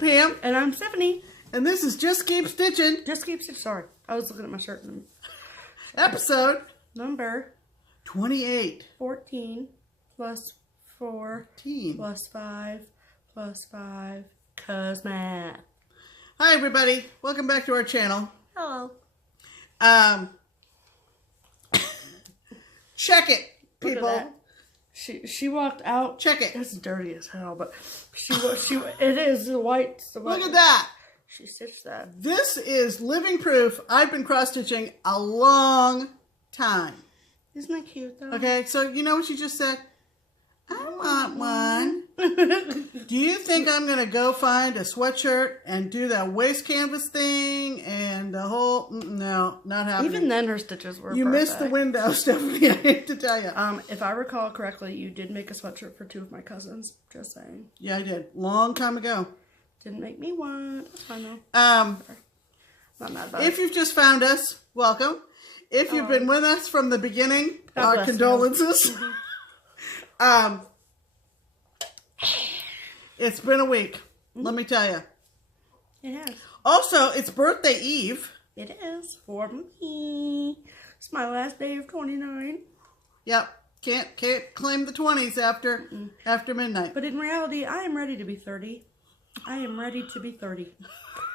Pam. And I'm Stephanie. And this is Just Keep Stitching. Just Keep Stitching. Sorry. I was looking at my shirt. Episode number 28. 14 plus 14 plus 5 plus 5. Cause math. Hi, everybody. Welcome back to our channel. Hello. Check it, people. Look at that. She walked out. Check it. It's dirty as hell, but it is the white. Look at that. She stitched that. This is living proof. I've been cross stitching a long time. Isn't that cute though? Okay, so you know what she just said? I want one. Do you think I'm going to go find a sweatshirt and do that waist canvas thing and the whole... No, not happening. Even then her stitches were You perfect. missed the window, Stephanie, I hate to tell you. If I recall correctly, you did make a sweatshirt for 2 of my cousins. Just saying. Yeah, I did. Long time ago. Didn't make me one. That's fine though. Not mad about if you've just found us, welcome. If you've been with us from the beginning, our condolences. It's been a week. Let me tell you. It has. Also, it's birthday eve. It is for me. It's my last day of 29. Yep. Can't claim the 20s after midnight. But in reality, I am ready to be 30. I am ready to be 30.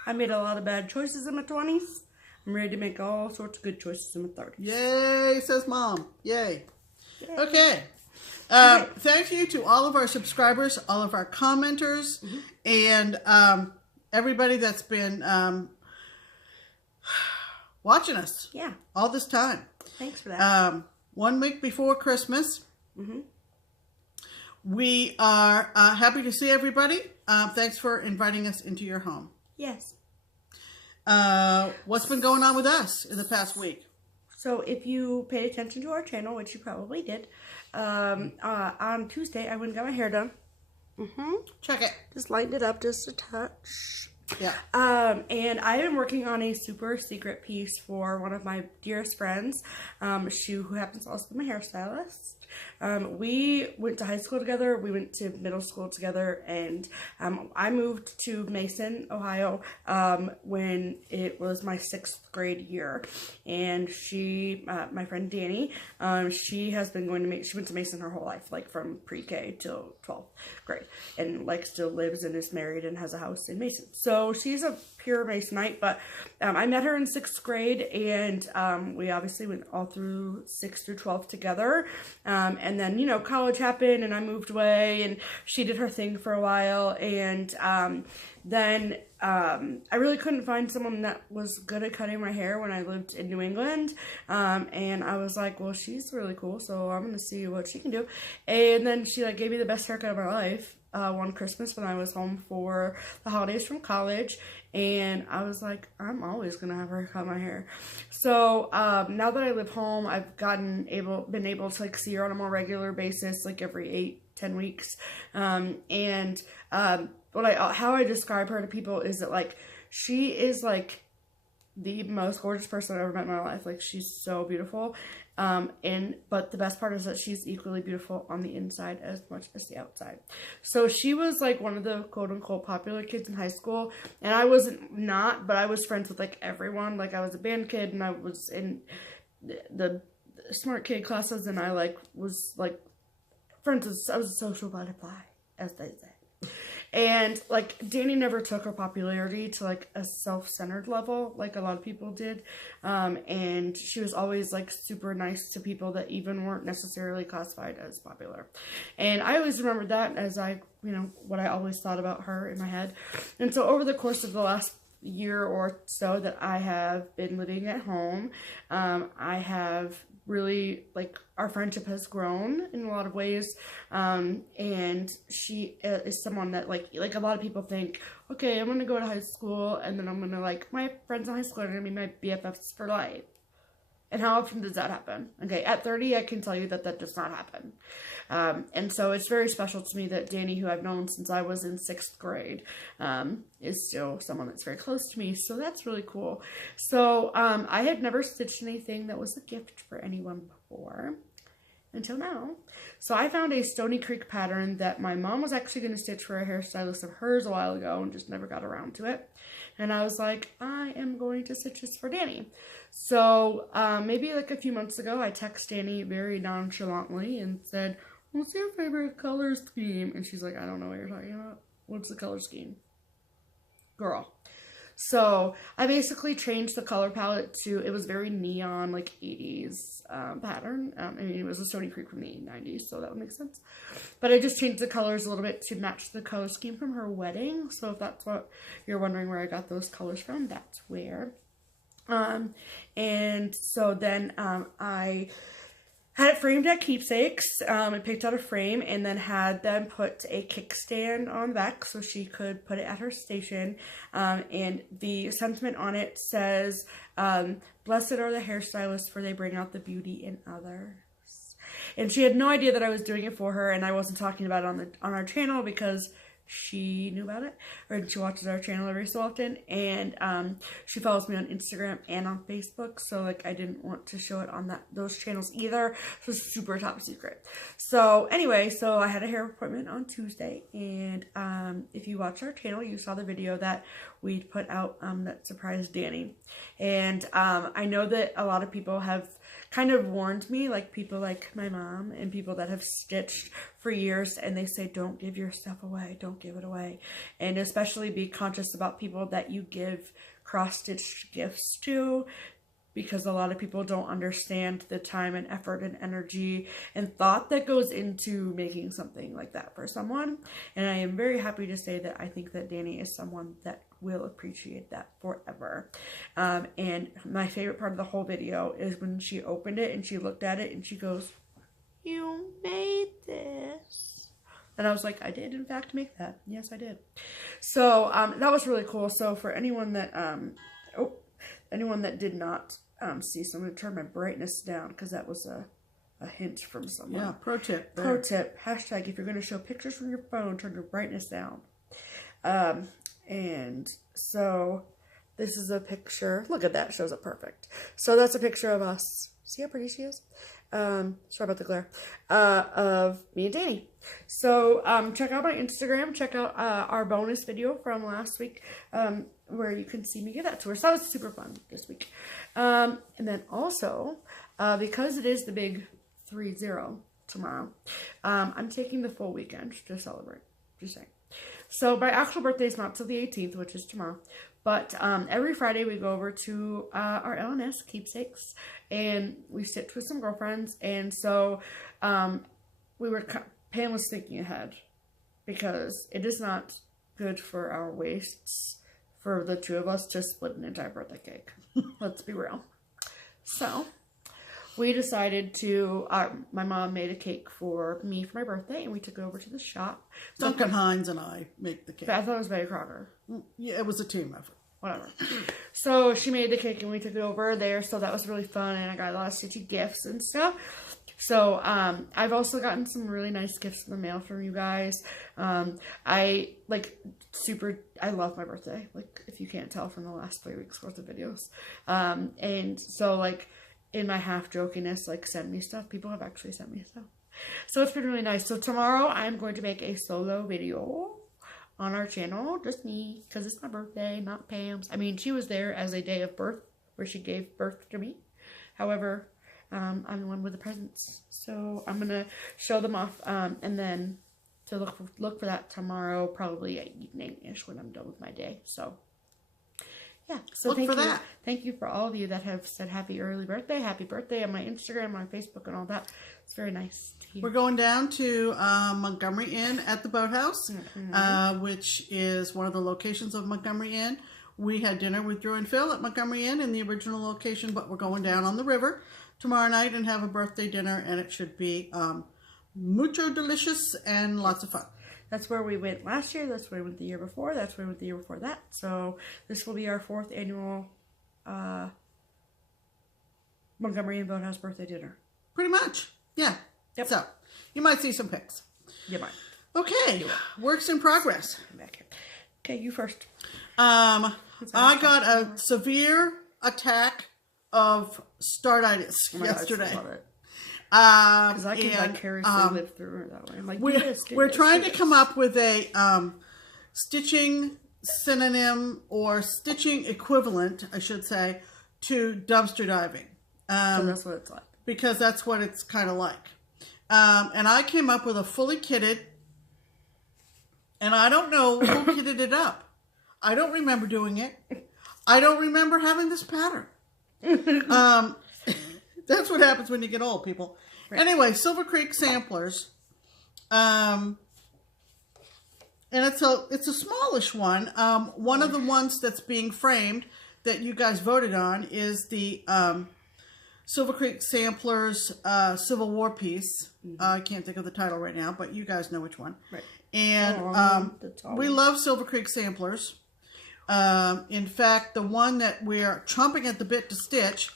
I made a lot of bad choices in my 20s. I'm ready to make all sorts of good choices in my 30s. Yay, says Mom. Yay. Yay. Okay. Thank you to all of our subscribers, all of our commenters, and everybody that's been watching us all this time. Thanks for that. 1 week before Christmas. We are happy to see everybody. Thanks for inviting us into your home. Yes. What's been going on with us in the past week? So if you paid attention to our channel, which you probably did, on Tuesday I went and got my hair done. Check it. Just lightened it up just a touch. Yeah. And I have been working on a super secret piece for one of my dearest friends, who happens to also be my hairstylist. We went to high school together, we went to middle school together, and I moved to Mason, Ohio, when it was my 6th grade year. And she, my friend Danny, she has been going to she went to Mason her whole life, like from pre-K till 12th grade, and like still lives and is married and has a house in Mason. So she's a pure Masonite, but I met her in 6th grade, and we obviously went all through 6th through 12th together. And then, you know, college happened and I moved away and she did her thing for a while. And then I really couldn't find someone that was good at cutting my hair when I lived in New England. And I was like, well, she's really cool, so I'm going to see what she can do. And then she like gave me the best haircut of my life one Christmas when I was home for the holidays from college. And I was like, I'm always going to have her cut my hair. So now that I live home, I've been able to like see her on a more regular basis, like every 8-10 weeks. How I describe her to people is that like she is like the most gorgeous person I've ever met in my life. Like she's so beautiful. But the best part is that she's equally beautiful on the inside as much as the outside. So she was like one of the quote unquote popular kids in high school, and I wasn't but I was friends with like everyone. Like I was a band kid and I was in the smart kid classes, and I like was like friends with, I was a social butterfly, as they say. And like Danny never took her popularity to like a self-centered level like a lot of people did, and she was always like super nice to people that even weren't necessarily classified as popular. And I always remembered that as what I always thought about her in my head. And so over the course of the last year or so that I have been living at home, I have really, like, our friendship has grown in a lot of ways, and she is someone that, like a lot of people think, okay, I'm gonna go to high school, and then I'm gonna, like, my friends in high school are gonna be my BFFs for life. And how often does that happen? Okay, at 30, I can tell you that that does not happen. And so it's very special to me that Danny, who I've known since I was in 6th grade, is still someone that's very close to me. So that's really cool. So I had never stitched anything that was a gift for anyone before. until now. So I found a Stony Creek pattern that my mom was actually going to stitch for a hairstylist of hers a while ago and just never got around to it. And I was like, I am going to stitch this for Danny. So maybe like a few months ago, I texted Danny very nonchalantly and said, what's your favorite color scheme? And she's like, I don't know what you're talking about. What's the color scheme? Girl. So I basically changed the color palette to, it was very neon, like 80s pattern. I mean, it was a Stony Creek from the 90s, so that would make sense. But I just changed the colors a little bit to match the color scheme from her wedding. So if that's what you're wondering where I got those colors from, that's where. And so then I had it framed at Keepsakes. I picked out a frame and then had them put a kickstand on the back so she could put it at her station. And the sentiment on it says, blessed are the hairstylists for they bring out the beauty in others. And she had no idea that I was doing it for her, and I wasn't talking about it on our channel because she knew about it, or she watches our channel every so often, and she follows me on Instagram and on Facebook, so like I didn't want to show it on those channels either. So it's super top secret. So anyway, so I had a hair appointment on Tuesday, and if you watch our channel, you saw the video that we put out that surprised Danny. And I know that a lot of people have kind of warned me, like people like my mom and people that have stitched for years, and they say, don't give your stuff away, don't give it away. And especially be conscious about people that you give cross-stitched gifts to, because a lot of people don't understand the time and effort and energy and thought that goes into making something like that for someone. And I am very happy to say that I think that Danny is someone that will appreciate that forever. And my favorite part of the whole video is when she opened it and she looked at it and she goes, you made this. And I was like, I did in fact make that. Yes, I did. So that was really cool. So for anyone that did not see, so I'm going to turn my brightness down because that was a hint from someone. Yeah, pro tip. Pro tip. Hashtag, if you're going to show pictures from your phone, turn your brightness down. And so this is a picture. Look at that. Shows up perfect. So that's a picture of us. See how pretty she is? Sorry about the glare. Of me and Danny. So check out my Instagram. Check out our bonus video from last week where you can see me give that to her. So that was super fun this week. And then also, because it is the big 3-0 tomorrow, I'm taking the full weekend to celebrate. Just saying. So my actual birthday is not till the 18th, which is tomorrow. But every Friday we go over to our LNS Keepsakes and we stitch with some girlfriends. And so Pam was thinking ahead because it is not good for our waists for the two of us to split an entire birthday cake. Let's be real. So we decided to, my mom made a cake for me for my birthday, and we took it over to the shop. Duncan Hines and I make the cake. I thought it was Betty Crocker. Yeah, it was a team effort. Whatever. So she made the cake, and we took it over there, so that was really fun, and I got a lot of stitchy gifts and stuff. So, I've also gotten some really nice gifts in the mail from you guys. I love my birthday, like, if you can't tell from the last 3 weeks worth of videos. And so, like, in my half jokiness, like, send me stuff. People have actually sent me stuff. So it's been really nice. So tomorrow I'm going to make a solo video on our channel, just me, because it's my birthday, not Pam's. I mean, she was there as a day of birth, where she gave birth to me. However, I'm the one with the presents. So I'm going to show them off, and then to look for that tomorrow, probably at evening-ish when I'm done with my day. So yeah, so thank you for all of you that have said happy birthday on my Instagram, my Facebook, and all that. It's very nice to hear. We're going down to Montgomery Inn at the Boathouse, which is one of the locations of Montgomery Inn. We had dinner with Drew and Phil at Montgomery Inn in the original location, but we're going down on the river tomorrow night and have a birthday dinner, and it should be mucho delicious and lots of fun. That's where we went last year. That's where we went the year before. That's where we went the year before that. So this will be our 4th annual Montgomery Inn Boathouse birthday dinner. Pretty much. Yeah. Yep. So you might see some pics. You might. Okay. Works in progress. Back here. Okay, you first. I got a severe attack of startitis yesterday. Because I can vicariously live through her that way. I'm like, we're trying to come up with a stitching synonym or stitching equivalent, I should say, to dumpster diving. So that's what it's like. Because that's what it's kind of like. And I came up with a fully kitted, and I don't know who kitted it up. I don't remember doing it. I don't remember having this pattern. That's what happens when you get old, people. Right. Anyway, Silver Creek samplers. And it's a smallish one. One of the ones that's being framed that you guys voted on is the Silver Creek Samplers Civil War piece. I can't think of the title right now, but you guys know which one. Right. And we love Silver Creek Samplers. In fact, the one that we're chomping at the bit to stitch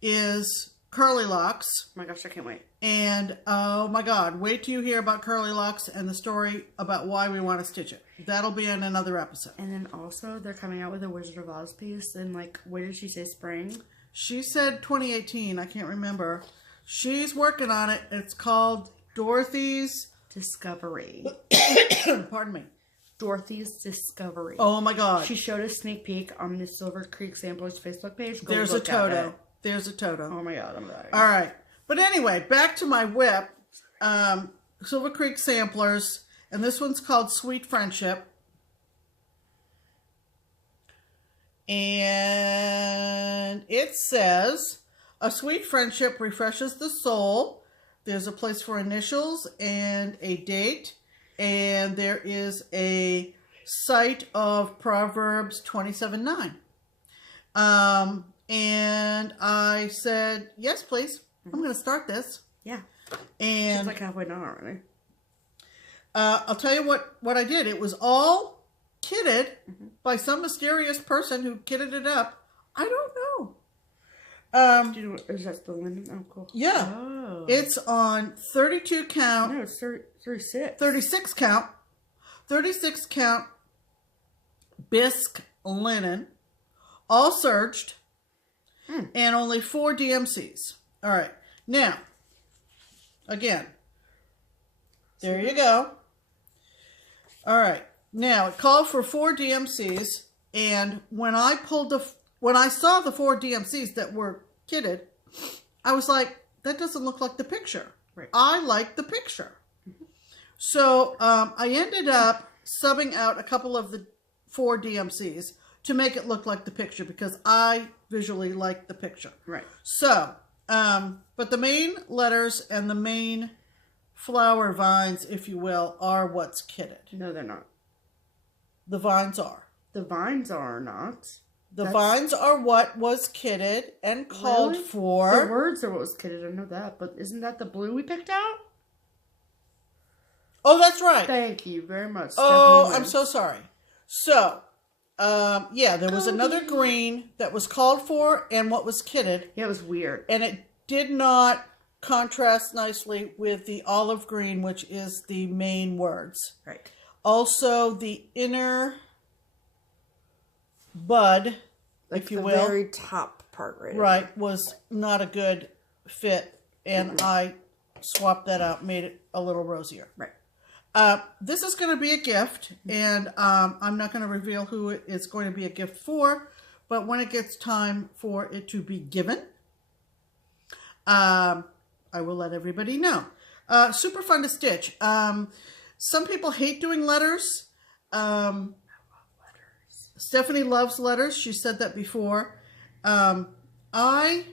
is Curly Locks. Oh my gosh, I can't wait. And oh my God, wait till you hear about Curly Locks and the story about why we want to stitch it. That'll be in another episode. And then also, they're coming out with a Wizard of Oz piece. And like, where did she say spring? She said 2018. I can't remember. She's working on it. It's called Dorothy's Discovery. Pardon me. Dorothy's Discovery. Oh my God. She showed a sneak peek on the Silver Creek Samplers Facebook page. There's a Toto. There's a Toto. Oh my God, I'm dying. All right. But anyway, back to my whip. Silver Creek Samplers. And this one's called Sweet Friendship. And it says, a sweet friendship refreshes the soul. There's a place for initials and a date. And there is a cite of Proverbs 27:9. And I said, yes, please. I'm going to start this. Yeah. And she's like halfway done already. I'll tell you what I did. It was all kitted by some mysterious person who kitted it up. I don't know. Do you know, is that the linen? Oh, cool. Yeah. Oh. It's on 32 count. No, it's 36. 36 count. 36 count bisque linen. All serged. And only 4 DMCs. All right. Now, again, there you go. All right. Now, it called for 4 DMCs, and when I saw the 4 DMCs that were kitted, I was like, that doesn't look like the picture. Right. I like the picture. So, I ended up subbing out a couple of the 4 DMCs to make it look like the picture because I visually like the picture. Right. So, but the main letters and the main flower vines, if you will, are what's kitted. No, they're not. The vines are. The vines are not. The vines are what was kitted and called for. The words are what was kitted, I know that, but isn't that the blue we picked out? Oh, that's right. Thank you very much. Oh, I'm so sorry. So, yeah, there was another green that was called for and what was kitted. Yeah, it was weird. And it did not contrast nicely with the olive green, which is the main words. Right. Also, the inner bud, like if you the will. very top part right, was not a good fit. And I swapped that out, made it a little rosier. Right. This is going to be a gift, and I'm not going to reveal who it is going to be a gift for, but when it gets time for it to be given, I will let everybody know. Super fun to stitch. Some people hate doing letters. I love letters. Stephanie loves letters. She said that before. I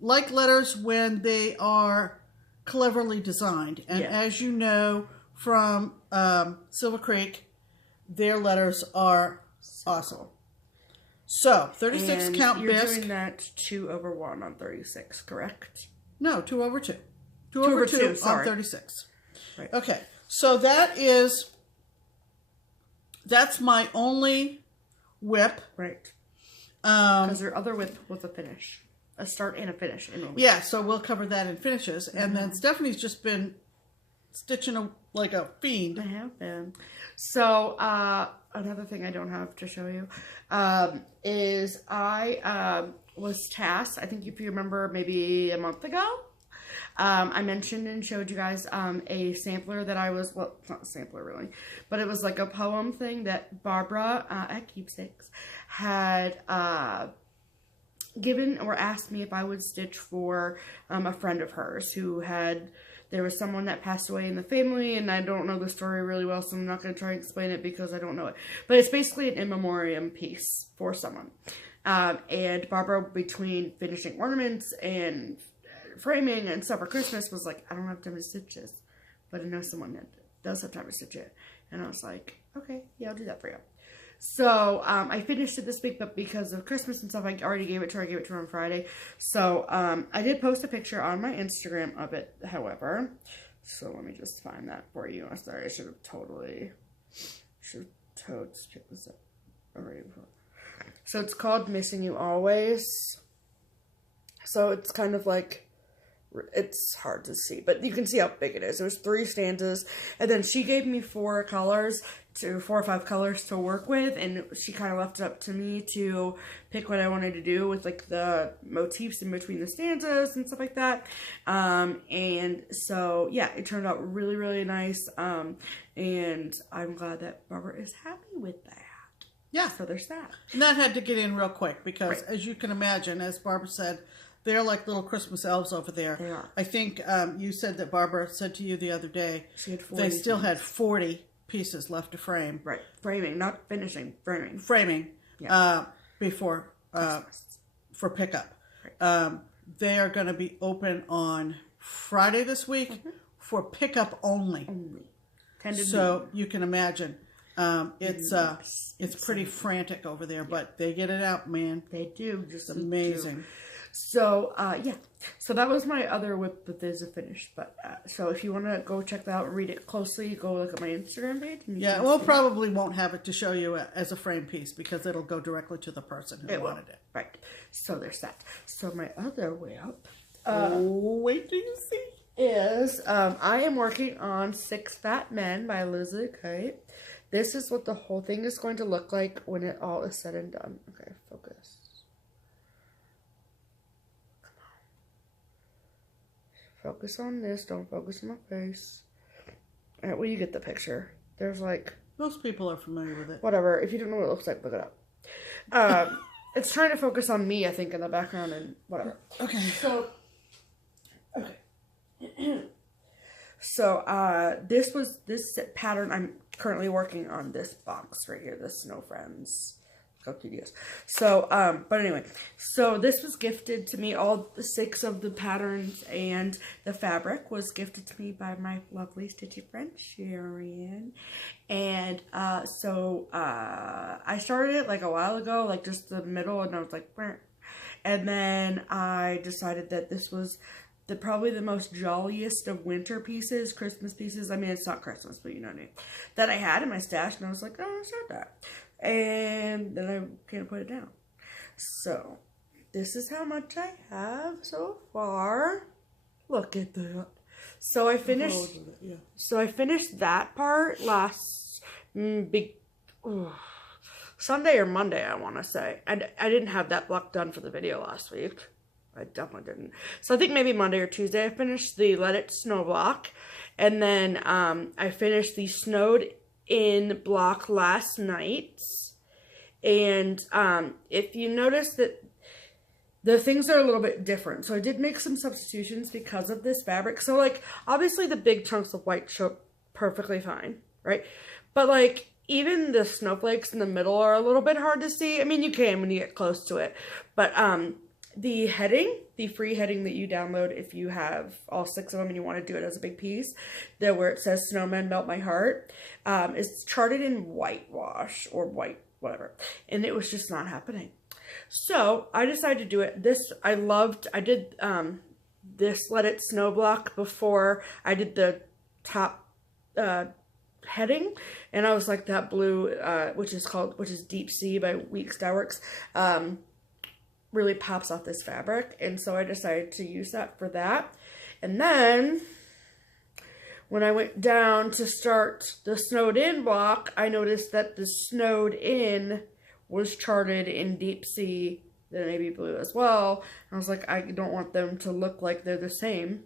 like letters when they are cleverly designed, and as you know, from Silver Creek, their letters are awesome. So, 36 and count you're bisque. Doing that 2/1 on 36, correct? No, 2/2. 2/2 on 36. Right. Okay, so that's my only whip. Right. Because your other whip was a finish. A start and a finish. Yeah, so we'll cover that in finishes. And then Stephanie's just been stitching like a fiend. I have been. So, another thing I don't have to show you, is I, was tasked, I think if you remember maybe a month ago, I mentioned and showed you guys, a sampler that I was, well, it's not a sampler really, but it was like a poem thing that Barbara, at Keepsakes had, given or asked me if I would stitch for, a friend of hers who had, there was someone that passed away in the family, and I don't know the story really well, so I'm not going to try and explain it because I don't know it. But it's basically an in memoriam piece for someone. And Barbara, between finishing ornaments and framing and stuff for Christmas, was like, I don't have time to stitch this, but I know someone that does have time to stitch it. And I was like, okay, yeah, I'll do that for you. So, I finished it this week, but because of Christmas and stuff, I already gave it to her. I gave it to her on Friday. So, I did post a picture on my Instagram of it, however. So, let me just find that for you. I'm sorry, I should have totally picked this up already before. So, it's called Missing You Always. So, it's kind of like, it's hard to see, but you can see how big it is. There's 3 stanzas, and then she gave me 4 or 5 colors to work with, and she kind of left it up to me to pick what I wanted to do with like the motifs in between the stanzas and stuff like that. And so yeah, it turned out really, really nice. And I'm glad that Barbara is happy with that. Yeah. So there's that. And that had to get in real quick because, Right. as you can imagine, as Barbara said, they're like little Christmas elves over there. They are. I think you said that Barbara said to you the other day She had 40 they still had 40 pieces left to frame. Right. Framing, not finishing. Framing. Framing. Yeah. Before for pickup. Right. They are going to be open on Friday this week for pickup only. So you can imagine. It's pretty frantic over there, but they get it out, man. They do. Just amazing. So, yeah. So that was my other whip that is finished. But, so if you want to go check that out and read it closely, go look at my Instagram page. And Yeah, we'll probably won't have it to show you as a frame piece because it'll go directly to the person who wanted it. Right. So there's that. So my other whip. Wait till you see. Is, I am working on 6 Fat Men by Lizzie Kite. This is what the whole thing is going to look like when it all is said and done. Okay, focus. Come on. Focus on this. Don't focus on my face. Alright, well, you get the picture. There's like... Most people are familiar with it. Whatever. If you don't know what it looks like, look it up. It's trying to focus on me, I think, in the background and whatever. Okay. So... Okay. So, this pattern, I'm currently working on this box right here, the Snow Friends. How cute he is. So, but anyway, so this was gifted to me, all 6 of the patterns and the fabric was gifted to me by my lovely stitchy friend, Sharon. And, so, I started it like a while ago, like just the middle, and I was like, Brr. And then I decided that this was probably the most jolliest of winter pieces, Christmas pieces. I mean, it's not Christmas, but you know what I mean. That I had in my stash, and I was like, oh, I'll start that. And then I can't put it down. So, this is how much I have so far. Look at that. So I finished. So I finished that part last Sunday or Monday, I want to say. And I didn't have that block done for the video last week. I definitely didn't. So I think maybe Monday or Tuesday I finished the Let It Snow block. And then I finished the Snowed In block last night. And if you notice that the things are a little bit different. So I did make some substitutions because of this fabric. So like obviously the big chunks of white show perfectly fine, right? But like even the snowflakes in the middle are a little bit hard to see. I mean, you can when you get close to it. But the heading, the free heading that you download if you have all 6 of them and you want to do it as a big piece, where it says Snowman Melt My Heart, is charted in whitewash or white, whatever. And it was just not happening. So I decided to do it. I did this Let It Snow block before I did the top heading. And I was like, that blue, which is Deep Sea by Weeks Dye Works, really pops off this fabric, and so I decided to use that for that. And then when I went down to start the snowed in block, I noticed that the snowed in was charted in deep sea, the navy blue as well. And I was like, I don't want them to look like they're the same.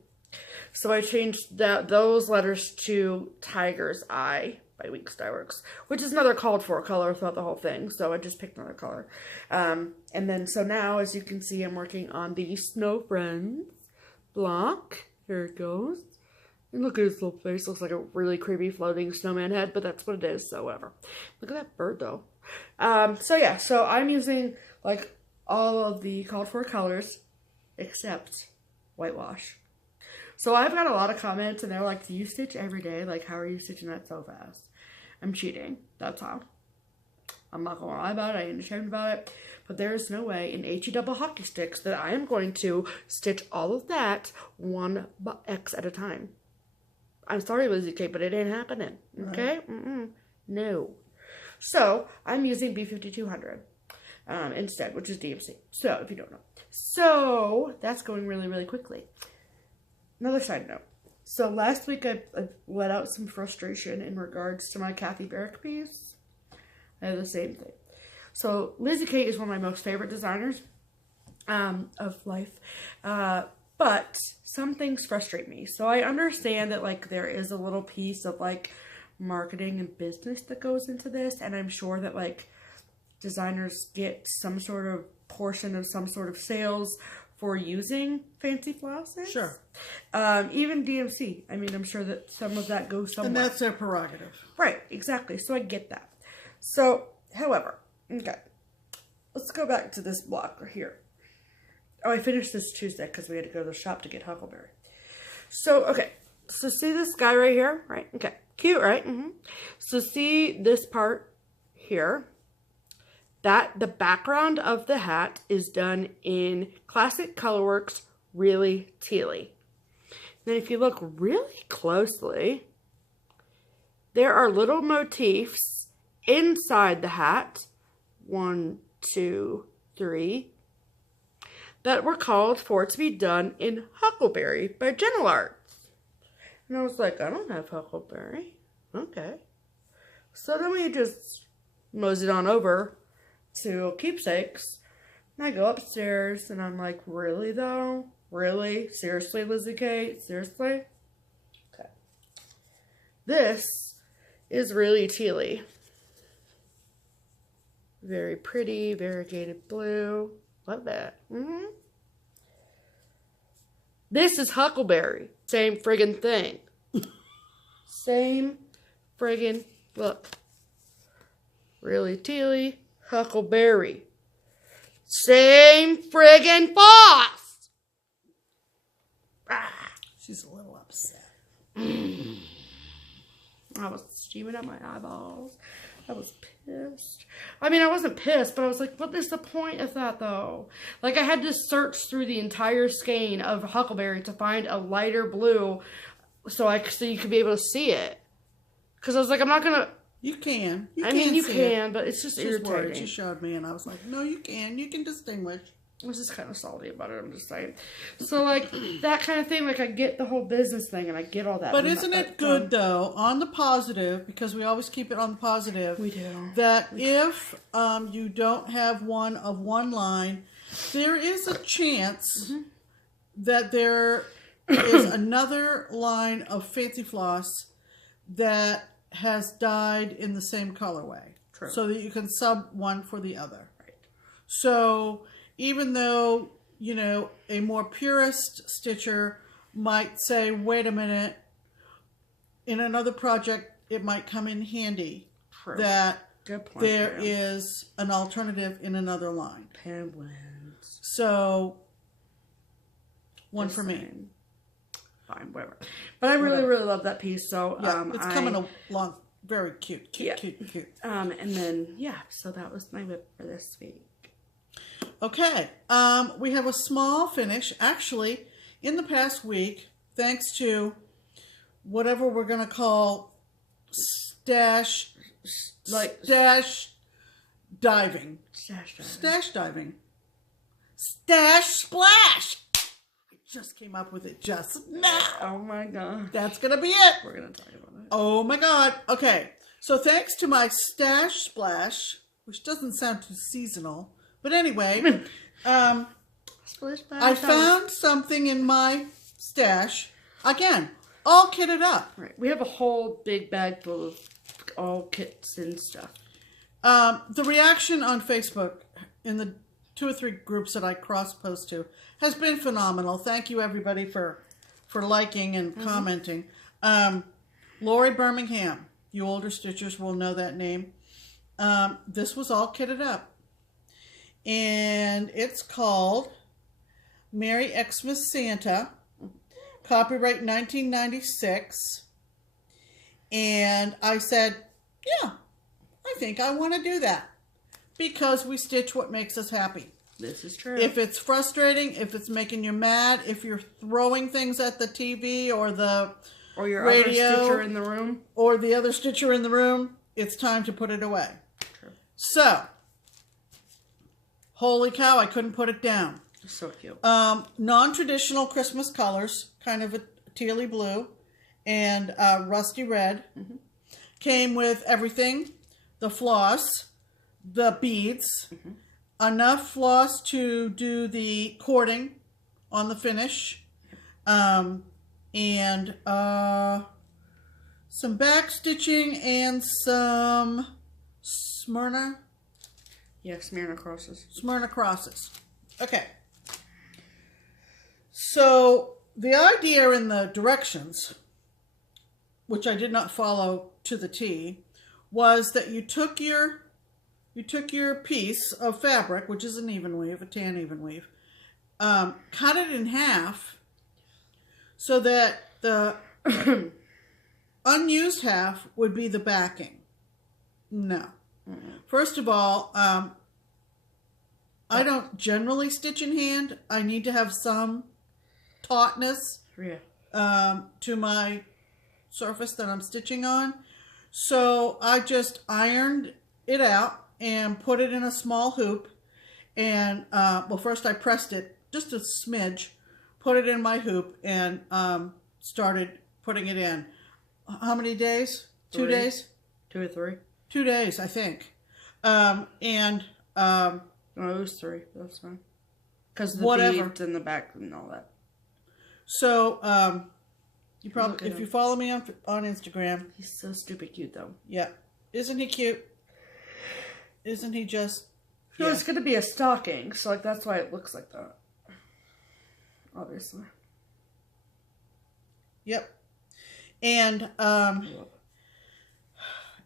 So I changed those letters to Tiger's Eye by Weeks Dye Works, which is another called for color throughout the whole thing. So I just picked another color. And then, so now, as you can see, I'm working on the Snow Friends block. Here it goes. And look at his little face. Looks like a really creepy floating snowman head, but that's what it is, so whatever. Look at that bird, though. So yeah, so I'm using, like, all of the called for colors, except whitewash. So I've got a lot of comments, and they're like, do you stitch every day? Like, how are you stitching that so fast? I'm cheating. That's how. I'm not going to lie about it. I ain't ashamed about it. But there is no way in HE double hockey sticks that I am going to stitch all of that 1x at a time. I'm sorry, Lizzie Kate, but it ain't happening. Okay? Right. No. So, I'm using B5200 instead, which is DMC. So, if you don't know. So, that's going really, really quickly. Another side note. So, last week I let out some frustration in regards to my Kathy Barrick piece. I have the same thing. So, Lizzie Kate is one of my most favorite designers of life. But some things frustrate me. So I understand that, like, there is a little piece of, like, marketing and business that goes into this. And I'm sure that, like, designers get some sort of portion of some sort of sales for using fancy flosses. Sure. Even DMC. I mean, I'm sure that some of that goes somewhere. And that's their prerogative. Right. Exactly. So I get that. So, however, okay. Let's go back to this block right here. Oh, I finished this Tuesday because we had to go to the shop to get Huckleberry. So, okay. So, see this guy right here? Right? Okay. Cute, right? So, see this part here? The background of the hat is done in Classic Colorworks Really Tealy. Then if you look really closely, there are little motifs inside the hat. 1, 2, 3. That were called for to be done in Huckleberry by Gentle Arts. And I was like, I don't have Huckleberry. Okay. So then we just moseyed on over to Keepsakes. And I go upstairs and I'm like, really though? Really? Seriously, Lizzie Kate? Seriously? Okay. This is Really Tealy. Very pretty, variegated blue. Love that. This is Huckleberry. Same friggin' thing. Same friggin' look. Really Tealy, Huckleberry. Same friggin' floss. She's a little upset. I was steaming up my eyeballs. I was pissed. I mean, I wasn't pissed, but I was like, what is the point of that, though? Like, I had to search through the entire skein of Huckleberry to find a lighter blue so you could be able to see it. Because I was like, I'm not going to... You can. I mean, you can, but it's just irritating. Worried. She showed me, and I was like, no, you can. You can distinguish. I was just kind of salty about it, I'm just saying. So, like, that kind of thing, like, I get the whole business thing, and I get all that. But isn't it good, though, on the positive, because we always keep it on the positive. We do. That if you don't have one of one line, there is a chance that there is another line of fancy floss that has dyed in the same colorway. True. So that you can sub one for the other. Right. So even though, you know, a more purist stitcher might say, wait a minute, in another project, it might come in handy. True. That good point, there is an alternative in another line. Penguins. So, one for me. Fine, whatever. But I really, really love that piece. So, yeah, it's coming along very cute. Cute. And then, yeah, so that was my whip for this week. Okay, we have a small finish. Actually, in the past week, thanks to whatever we're going to call stash diving. Stash splash. just came up with it just now. Oh my god. That's going to be it. We're going to talk about it. Oh my god. Okay. So thanks to my stash splash, which doesn't sound too seasonal, but anyway, I found something in my stash. Again, all kitted up. Right. We have a whole big bag full of all kits and stuff. The reaction on Facebook in the 2 or 3 groups that I cross-post to has been phenomenal. Thank you, everybody, for liking and commenting. Lori Birmingham, you older stitchers will know that name. This was all kitted up. And it's called Merry Xmas Santa, copyright 1996. And I said, yeah, I think I want to do that. Because we stitch what makes us happy. This is true. If it's frustrating, if it's making you mad, if you're throwing things at the TV or the or your radio, other stitcher in the room. Or the other stitcher in the room, it's time to put it away. True. So, holy cow, I couldn't put it down. So cute. Non-traditional Christmas colors, kind of a tealy blue and rusty red. Mm-hmm. Came with everything, the floss, the beads, enough floss to do the cording on the finish, and some back stitching and some Smyrna. Yeah, Smyrna crosses. Smyrna crosses. Okay. So the idea in the directions, which I did not follow to the T, was that you took your piece of fabric, which is an even weave, a tan even weave, cut it in half so that the unused half would be the backing. No. First of all, I don't generally stitch in hand. I need to have some tautness to my surface that I'm stitching on. So I just ironed it out and put it in a small hoop. And, well, first I pressed it just a smidge, put it in my hoop, and started putting it in. How many days? 2 days? 2 or 3? 2 days, I think. No, it was 3. That's fine. Because the beads in the back and all that. So, you probably, if you follow me on Instagram. He's so stupid cute, though. Yeah. Isn't he cute? Isn't he just... No, it's going to be a stocking, so like that's why it looks like that. Obviously. Yep. And,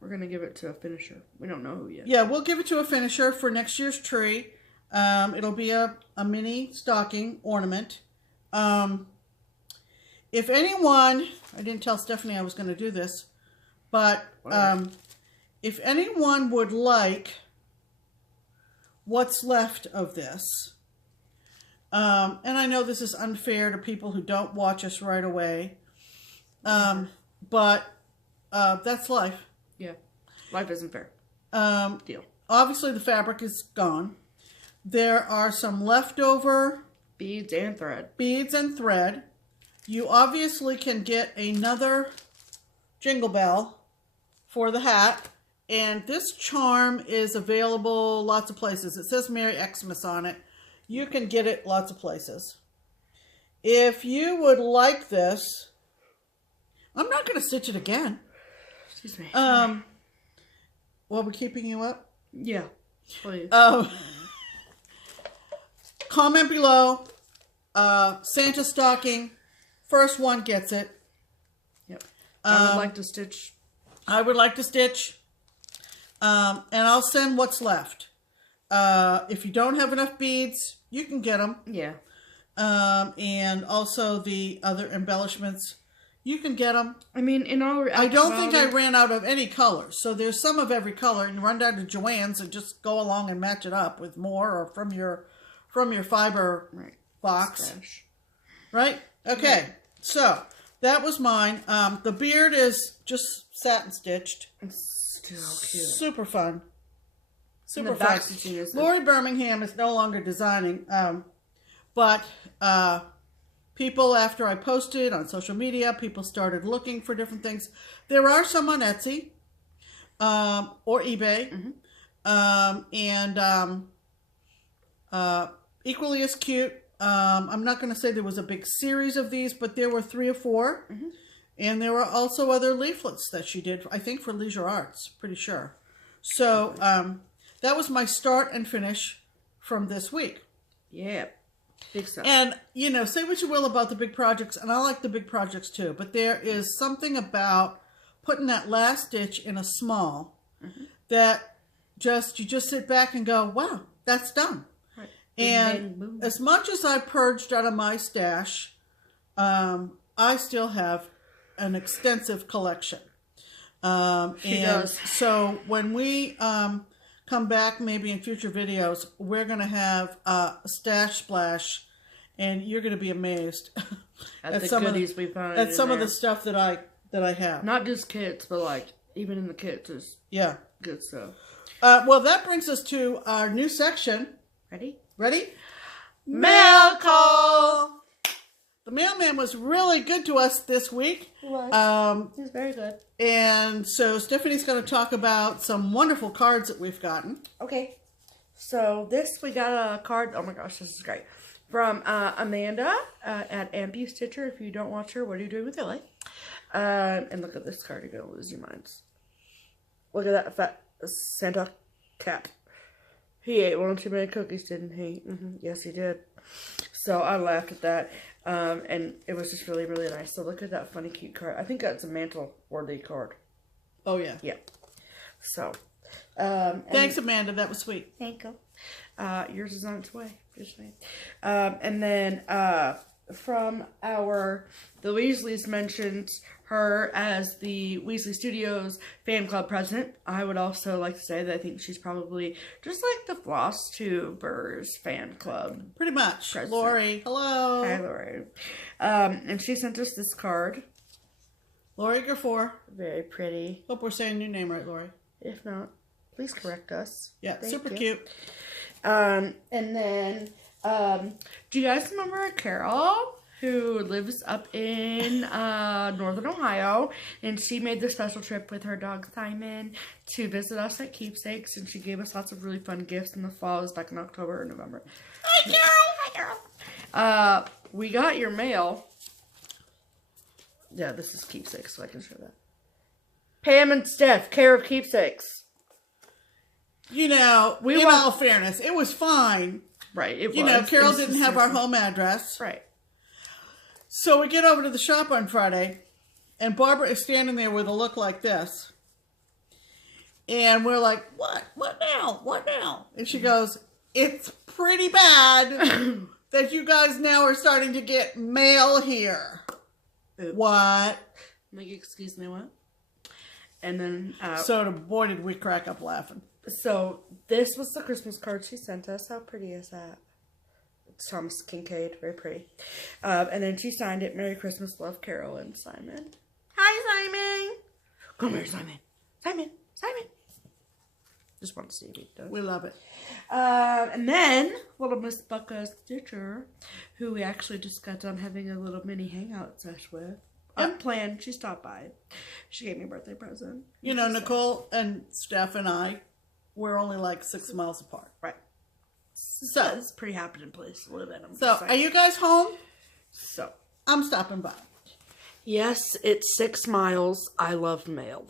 we're going to give it to a finisher. We don't know who yet. Yeah, we'll give it to a finisher for next year's tree. It'll be a mini stocking ornament. If anyone, I didn't tell Stephanie I was going to do this, but if anyone would like what's left of this, and I know this is unfair to people who don't watch us right away, but that's life. Yeah, life isn't fair. Deal. Obviously, the fabric is gone. There are some leftover beads and thread. Beads and thread. You obviously can get another jingle bell for the hat. And this charm is available lots of places. It says Merry Xmas on it. You can get it lots of places. If you would like this, I'm not going to stitch it again. Excuse me. While we're keeping you up? Yeah, please. Comment below. Santa stocking. First one gets it. Yep. I would like to stitch. I would like to stitch. And I'll send what's left. If you don't have enough beads, you can get them. Yeah. And also the other embellishments, you can get them. I mean, in all I don't think I ran out of any colors. So there's some of every color, and you run down to Joann's and just go along and match it up with more, or from your fiber box. Stash. Right? Okay. Yeah. So that was mine. The beard is just satin stitched. It's still cute. Super fun. Super fun. Lori Birmingham is no longer designing, but people, after I posted on social media, people started looking for different things. There are some on Etsy or eBay. Equally as cute. I'm not going to say there was a big series of these, but there were 3 or 4. And there were also other leaflets that she did, I think, for Leisure Arts, pretty sure. So that was my start and finish from this week. Yeah, big stuff. And, you know, say what you will about the big projects, and I like the big projects too, but there is something about putting that last stitch in a small that you just sit back and go, wow, that's done. Right. And as much as I purged out of my stash, I still have an extensive collection. She does. So when we come back, maybe in future videos, we're going to have a stash splash, and you're going to be amazed at the goodies we found. At some of the stuff that I have. Not just kits, but like even in the kits is good stuff. Well, that brings us to our new section. Ready? Mail call. The mailman was really good to us this week. He was. He was very good. And so Stephanie's going to talk about some wonderful cards that we've gotten. Okay. So we got a card. Oh my gosh, this is great. From Amanda at AmbuStitcher. If you don't watch her, what are you doing with your life? And look at this card. You're going to lose your minds. Look at that fat Santa cap. He ate one too many cookies, didn't he? Yes, he did. So I laughed at that. And it was just really, really nice. So look at that funny, cute card. I think that's a mantle-worthy card. Oh, yeah. Yeah. So. Thanks, Amanda. That was sweet. Thank you. Yours is on its way. Just saying. And then from the Weasleys mentioned her as the Weasley Studios fan club president. I would also like to say that I think she's probably just like the FlossTubers fan club. Pretty much. President. Lori. Hello. Hi, Lori. And she sent us this card. Lori Gafor. Very pretty. Hope we're saying your name right, Lori. If not, please correct us. Yeah, Thank super you. cute. And then, do you guys remember Carol, who lives up in Northern Ohio, and she made the special trip with her dog Simon to visit us at Keepsakes, and she gave us lots of really fun gifts in the fall. It was back in October or November. Hi, Carol! Hi, Carol! We got your mail. Yeah, this is Keepsakes, so I can show that. Pam and Steph, care of Keepsakes. You know, in all fairness, it was fine. Right, it was. You know, Carol didn't have our home address. Right. So we get over to the shop on Friday, and Barbara is standing there with a look like this. And we're like, what? What now? What now? And she goes, it's pretty bad that you guys now are starting to get mail here. Oops. What? Like, excuse me, what? And then... so boy, did we crack up laughing. So this was the Christmas card she sent us. How pretty is that? It's Thomas Kincaid. Very pretty. And then she signed it, Merry Christmas, Love, Carol, and Simon. Hi, Simon! Come here, Simon. Simon. Just want to see if he does. We love it. And then, little Miss Bucka Stitcher, who we actually just got done having a little mini hangout sesh with. Unplanned. She stopped by. She gave me a birthday present. You know, Nicole and Steph and I, we're only like 6 miles apart. Right. So it's a pretty happening place to live in. So, are you guys home? So, I'm stopping by. Yes, it's 6 miles. I love mail.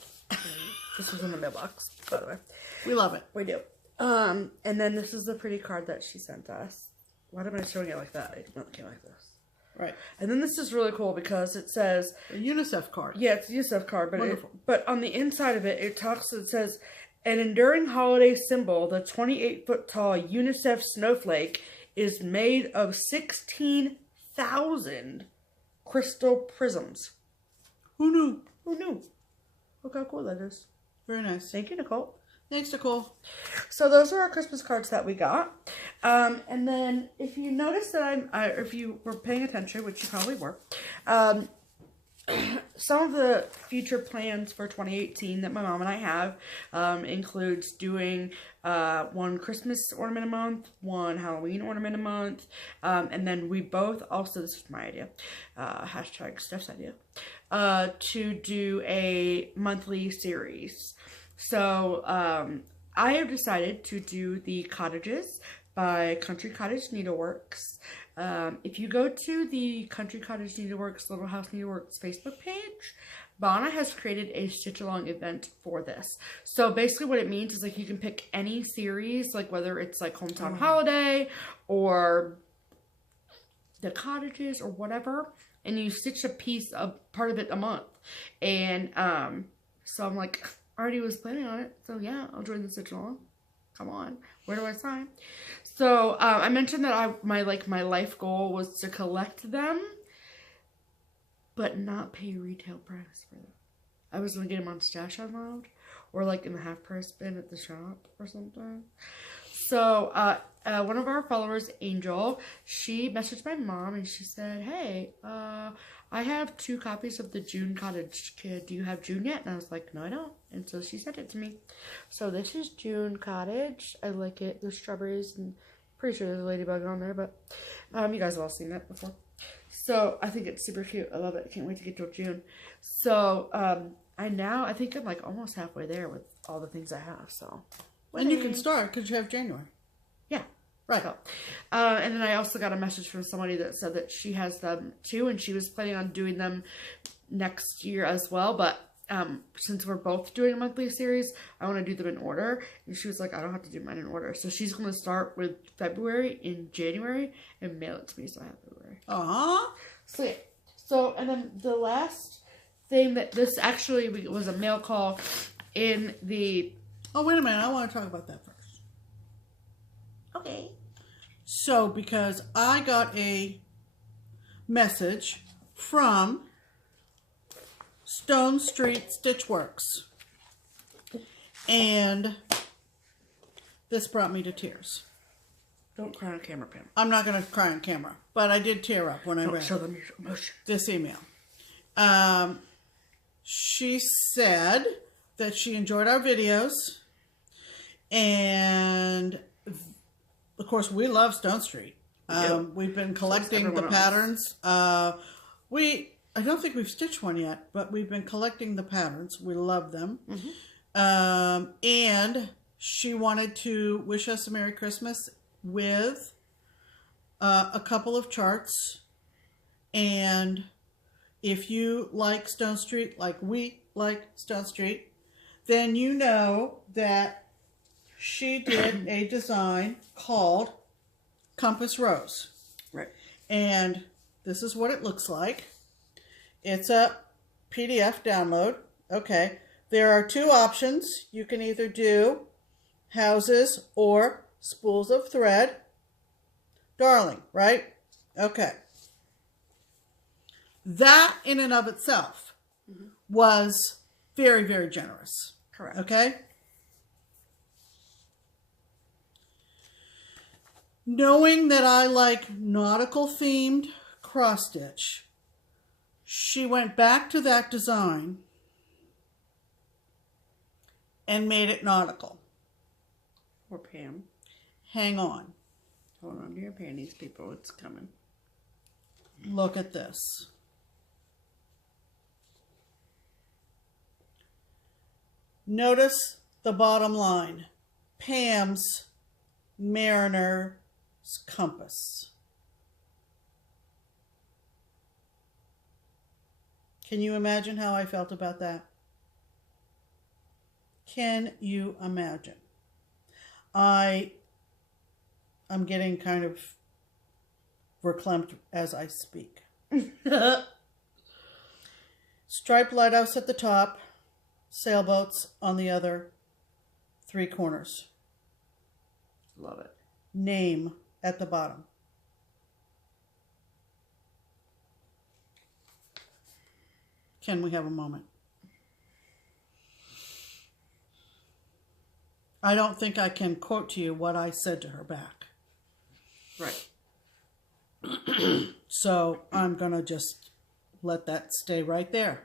This was in the mailbox, by the way. We love it. We do. And then this is the pretty card that she sent us. Why am I showing it like that? It came like this. Right. And then this is really cool because it says... a UNICEF card. Yeah, it's a UNICEF card. But Wonderful. On the inside of it, it says, an enduring holiday symbol, the 28-foot-tall UNICEF snowflake is made of 16,000 crystal prisms. Who knew? Who knew? Look how cool that is. Very nice. Thank you, Nicole. Thanks, Nicole. So those are our Christmas cards that we got. And then if you notice that if you were paying attention, which you probably were, some of the future plans for 2018 that my mom and I have includes doing one Christmas ornament a month, one Halloween ornament a month, and then we both also, this is my idea, hashtag Steph's idea, to do a monthly series. So I have decided to do the cottages by Country Cottage Needleworks. If you go to the Country Cottage Needleworks Little House Needleworks Facebook page, Bonna has created a stitch-along event for this. So basically what it means is like you can pick any series, like whether it's like Hometown Holiday or the cottages or whatever, and you stitch a piece of part of it a month. And so I'm like, already was planning on it, so yeah, I'll join the stitch-along. Come on, where do I sign? So I mentioned that my life goal was to collect them, but not pay retail price for them. I was gonna get them on Stash Unload or like in the half price bin at the shop or something. So one of our followers, Angel, she messaged my mom and she said, "Hey, I have 2 copies of the June Cottage Kid. Do you have June yet?" And I was like, "No, I don't." And so she sent it to me. So this is June Cottage. I like it. There's strawberries and pretty sure there's a ladybug on there, but you guys have all seen that before. So I think it's super cute. I love it. I can't wait to get till June. So I think I'm like almost halfway there with all the things I have. So and you can start because you have January. Yeah. Right. So, and then I also got a message from somebody that said that she has them too, and she was planning on doing them next year as well. But since we're both doing a monthly series, I want to do them in order. And she was like, "I don't have to do mine in order." So she's going to start with February in January and mail it to me so I have February. So yeah. So, and then the last thing that this actually was a mail call in the... Oh, wait a minute. I want to talk about that first. Okay. So, because I got a message from Stone Street Stitchworks, and this brought me to tears. Don't cry on camera, Pam. I'm not going to cry on camera, but I did tear up when I read show them your emotion. This email. She said that she enjoyed our videos, and of course we love Stone Street. We've been collecting the patterns. I don't think we've stitched one yet, but we've been collecting the patterns. We love them. Mm-hmm. And she wanted to wish us a Merry Christmas with a couple of charts. And if you like Stone Street, like we like Stone Street, then you know that she did a design called Compass Rose. Right. And this is what it looks like. It's a PDF download. Okay. There are 2 options. You can either do houses or spools of thread. Darling, right? Okay. That in and of itself was very, very generous. Correct. Okay? Knowing that I like nautical themed cross stitch, she went back to that design and made it nautical. Poor Pam. Hang on. Hold on to your panties, people. It's coming. Look at this. Notice the bottom line. Pam's Mariner's Compass. Can you imagine how I felt about that? Can you imagine? I'm getting kind of verklempt as I speak. Striped lighthouse at the top, sailboats on the other 3 corners. Love it. Name at the bottom. Can we have a moment? I don't think I can quote to you what I said to her back. Right. So I'm going to just let that stay right there.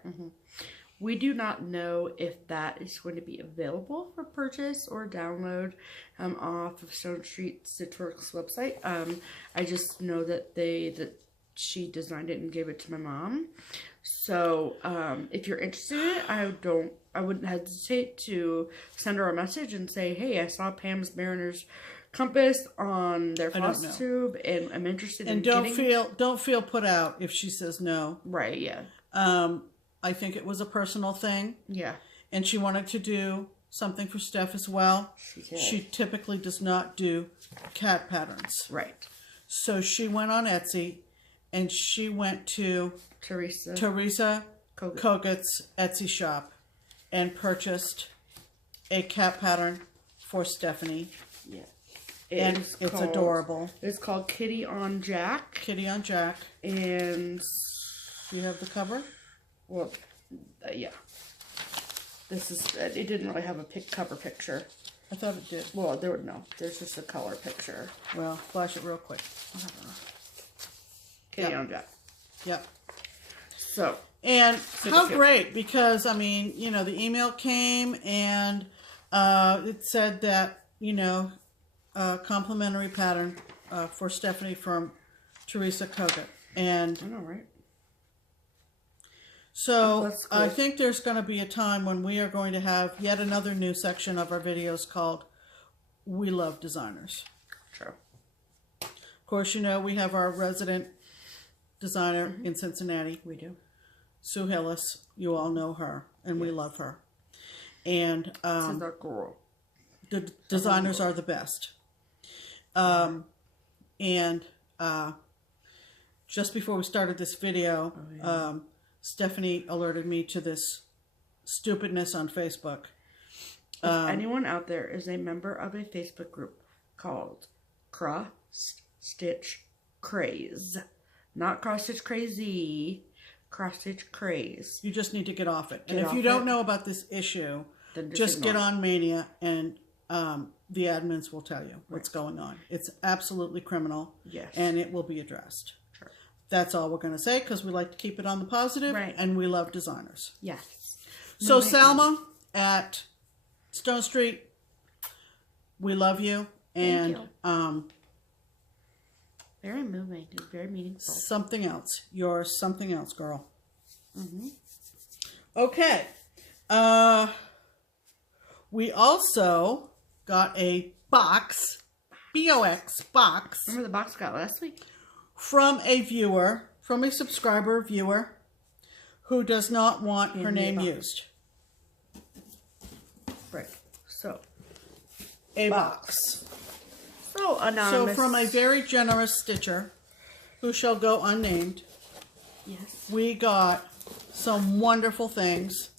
We do not know if that is going to be available for purchase or download off of Stone Street Stitchworks website. I just know that she designed it and gave it to my mom. So if you're interested in it, I wouldn't hesitate to send her a message and say, hey, I saw Pam's Mariner's Compass on their FlossTube, and I'm interested in don't feel put out if she says no. Right, yeah. I think it was a personal thing. Yeah. And she wanted to do something for Steph as well. She typically does not do cat patterns. Right. So she went on Etsy and she went to Teresa Koget's Etsy shop and purchased a cat pattern for Stephanie. Yeah. It's adorable. It's called Kitty on Jack. Kitty on Jack. And do you have the cover? Well, yeah. This is, it didn't really have a cover picture. I thought it did. Well, there's just a color picture. Well, flash it real quick. Kitty on Jack. Yep. So. And how great, because, I mean, you know, the email came and it said that, you know, complimentary pattern for Stephanie from Teresa Koget. And I know, right? So cool. I think there's going to be a time when we are going to have yet another new section of our videos called We Love Designers. True. Of course, you know, we have our resident designer in Cincinnati. We do. Sue Hillis. You all know her, and we love her. And this is our girl. The designers are the best. And just before we started this video, Stephanie alerted me to this stupidness on Facebook. If anyone out there is a member of a Facebook group called Cross Stitch Craze, not Cross Stitch Crazy, Cross Stitch Craze. You just need to get off it. And if you don't know about this issue, then just get on Mania and the admins will tell you what's going on. It's absolutely criminal. Yes. And it will be addressed. That's all we're going to say because we like to keep it on the positive, and we love designers. Yes. So Salma at Stone Street, we love you. And very moving and very meaningful. Something else. You're something else, girl. Okay. We also got a box, BOX box. Remember the box got last week? From a subscriber viewer who does not want her name used. Right. So, a box. So anonymous. So from a very generous stitcher who shall go unnamed, yes, we got some wonderful things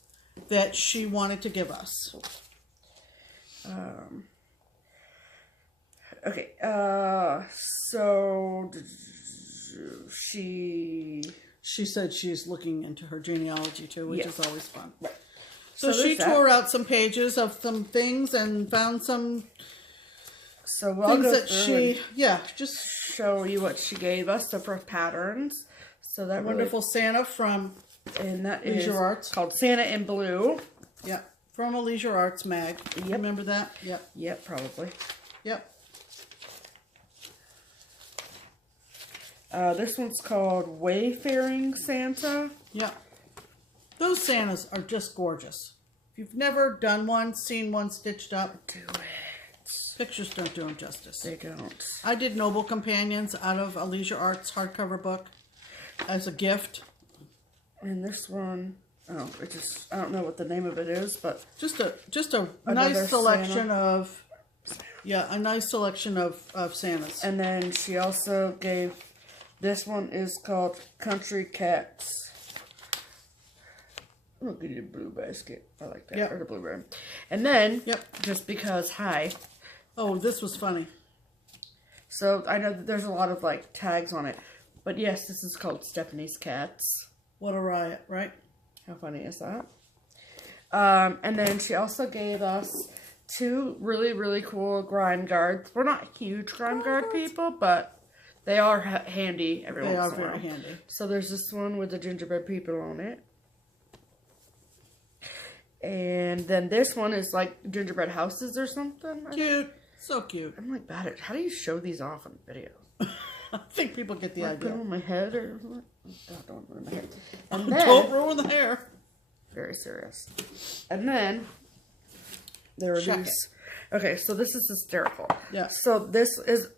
that she wanted to give us. Okay. So she said she's looking into her genealogy too, which is always fun. Right. So she tore out some pages of some things and found some things that she just show you what she gave us. So for patterns, so that wonderful Santa from Leisure Arts called Santa in Blue. Yeah, from a Leisure Arts mag. Yep. Remember that? Yep. Yep, probably. Yep. This one's called Wayfaring Santa. Yeah. Those Santas are just gorgeous. If you've never done one, seen one stitched up, do it. Pictures don't do them justice. They don't. I did Noble Companions out of a Leisure Arts hardcover book as a gift. And this one, I don't know what the name of it is, but just a nice selection of a nice selection of Santas. And then she also gave, this one is called Country Cats. I'm gonna get a blue basket. I like that. Or the blue ribbon. And then, just because, oh, this was funny. So I know that there's a lot of like tags on it, but yes, this is called Stephanie's Cats. What a riot, right? How funny is that? And then she also gave us 2 really, really cool grime guards. We're not huge grime guard people, but They are handy every They once are in a while. very handy. So there's this one with the gingerbread people on it. And then this one is like gingerbread houses or something. Cute. So cute. I'm like bad at how do you show these off on video? I think people get the Put idea. them on my head or what? Oh, don't ruin my hair. And Don't then, ruin the hair. very serious. And then there are Check these. Okay, so this is hysterical. Yeah. So this is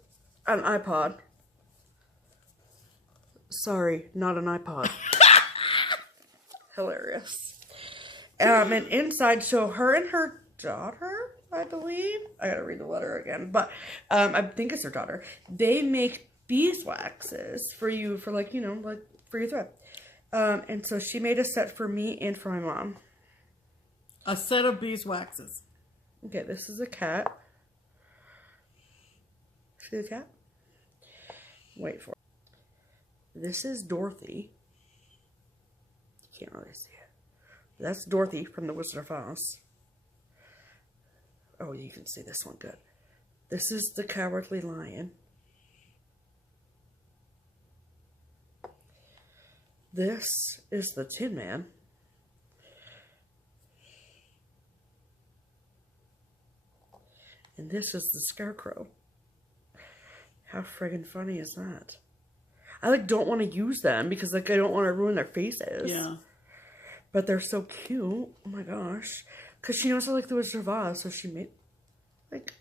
an iPod. Sorry, not an iPod. Hilarious. And inside, so her and her daughter, I believe. I gotta read the letter again, but I think it's her daughter. They make beeswaxes for you, for like, you know, like for your thread. And so she made a set for me and for my mom. A set of beeswaxes. Okay, this is a cat. See the cat? Wait for it. This is Dorothy. You can't really see it. That's Dorothy from The Wizard of Oz. Oh, you can see this one good. This is the Cowardly Lion. This is the Tin Man. And this is the Scarecrow. How friggin' funny is that? I like don't want to use them because like I don't want to ruin their faces. Yeah. But they're so cute. Oh my gosh. Because she knows I like the Wizard of Oz, so she made like,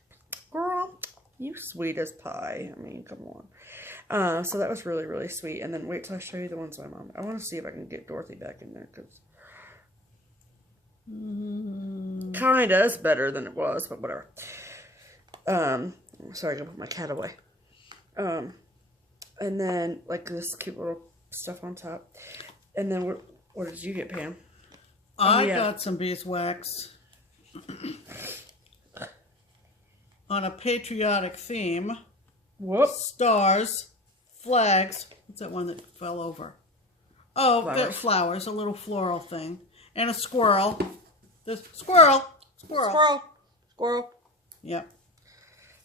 girl, you sweet as pie. I mean, come on. So that was really, really sweet. And then wait till I show you the ones my mom. I want to see if I can get Dorothy back in there because kinda is better than it was, but whatever. Sorry, I gotta put my cat away. And then like this cute little stuff on top. And then what did you get, Pam? I got some beeswax on a patriotic theme. Whoops. Stars, flags. What's that one that fell over? Oh, Flowers. flowers, a little floral thing. And a squirrel. This squirrel. Squirrel. Yep.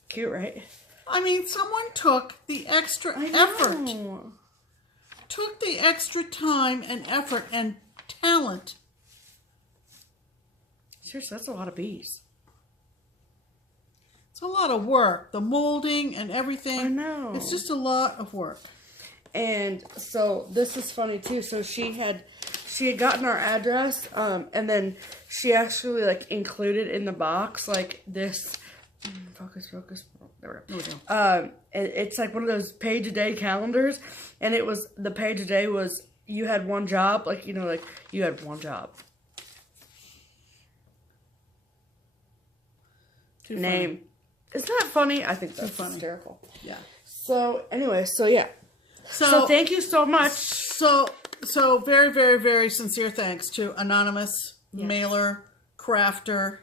Cute, right? I mean, someone took the extra effort. Took the extra time and effort and talent. Seriously, that's a lot of bees. It's a lot of work. The molding and everything. I know. It's just a lot of work. And so this is funny too. So she had gotten our address, and then she actually like included in the box like this. Focus. There we go. It's like one of those page a day calendars, and it was the page a day was you had one job, like you know, like you had one job. Too Name. funny. Isn't that funny? I think that's funny. hysterical. Yeah. So anyway, so yeah. So So thank you so much. So very, very, very sincere thanks to Anonymous, Mailer, Crafter,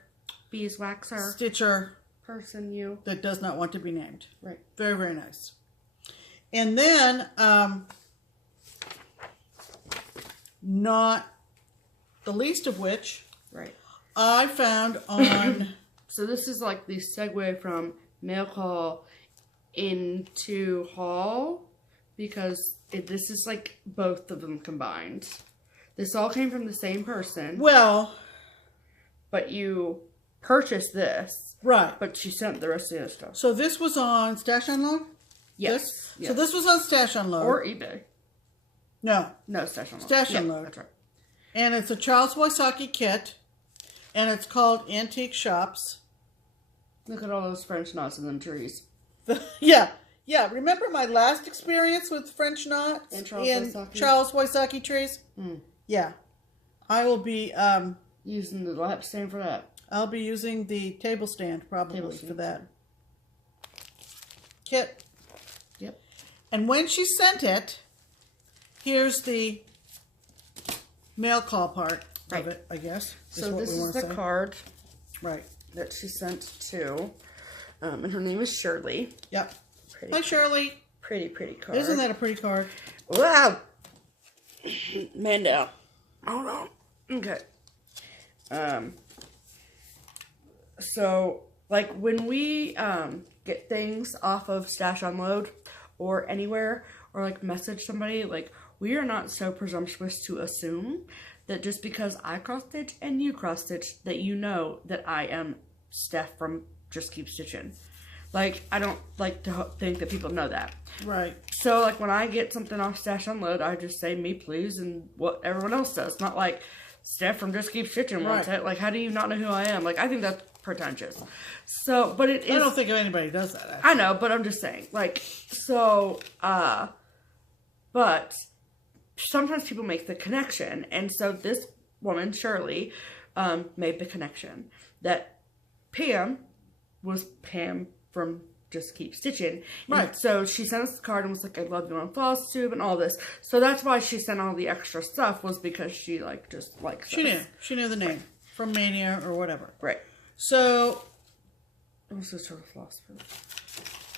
Beeswaxer, Stitcher, person you. that does not want to be named. Right. Very, very nice. And then, not the least of which, Right. I found on... So this is like the segue from mail call into haul because this is like both of them combined. This all came from the same person. Well... But you purchased this. Right. But she sent the rest of the other stuff. So this was on Stash Unload? Yes. So this was on Stash Unload. Or eBay. No. No, Stash Unload. Stash Yeah, Unload. that's right. And it's a Charles Wysocki kit. And it's called Antique Shops. Look at all those French knots in them trees. Yeah. Remember my last experience with French knots And Charles Wysocki trees? Mm. Yeah. I will be Using the lap stand for that. I'll be using the table stand probably for that kit. Yep. And when she sent it, here's the mail call part of it, I guess. So this is the card Right. that she sent to, and her name is Shirley. Yep. Pretty, Hi, Shirley. pretty card. Isn't that a pretty card? Wow. Man down. Hold on. Okay. So like when we get things off of Stash Unload or anywhere, or like message somebody, like we are not so presumptuous to assume that just because I cross stitch and you cross stitch that you know that I am Steph from Just Keep Stitchin'. Like, I don't like to think that people know that. Right. So, like, when I get something off Stash Unload, I just say me please and what everyone else does. Not like Steph from Just Keep Stitchin' wants it. Like, how do you not know who I am? Like, I think that's pretentious. So, but it is. I don't think anybody does that, actually. I know, but I'm just saying. Like, so, but sometimes people make the connection. And so this woman, Shirley, made the connection that Pam was Pam from Just Keep Stitchin'. Right. And so she sent us the card and was like, I love you on FlossTube and all this. So that's why she sent all the extra stuff, was because she, like, just likes us. She knew the name from Mania or whatever. Right. So, This is her floss.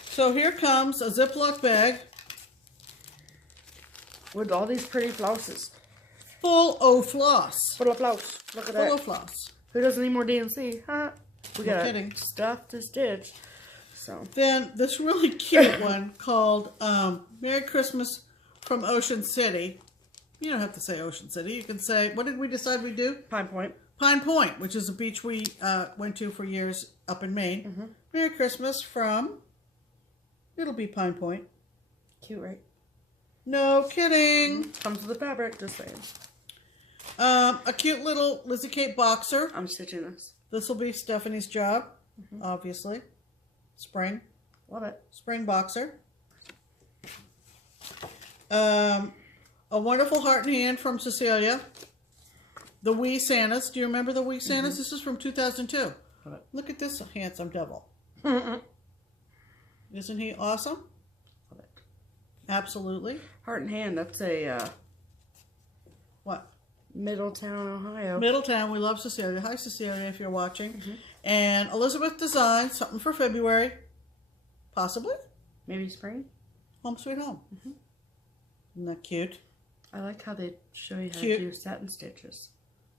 so here comes a Ziploc bag With all these pretty flosses. full of floss. Full of floss. Look at that. Full of floss. Who doesn't need more DNC? Huh? We No got kidding. stuff to stitch. So. Then this really cute one called Merry Christmas from Ocean City. You don't have to say Ocean City. You can say, what did we decide we'd do? Pine Point. Pine Point, which is a beach we went to for years up in Maine. Mm-hmm. Merry Christmas from, it'll be Pine Point. Cute, right? No kidding. Comes with the fabric, just saying. A cute little Lizzie Kate boxer. I'm stitching this. This will be Stephanie's job, obviously. Spring. Love it. Spring boxer. A wonderful heart and hand from Cecilia. The Wee Santas. Do you remember the Wee Santas? This is from 2002. Love it. Look at this handsome devil. Isn't he awesome? Love it. Absolutely. Heart and hand, that's a What? Middletown, Ohio. Middletown. We love Cecilia. Hi, Cecilia, if you're watching. And Elizabeth Designs, something for February. Possibly. Maybe spring. Home Sweet Home. Isn't that cute? I like how they show you how Cute. to do satin stitches.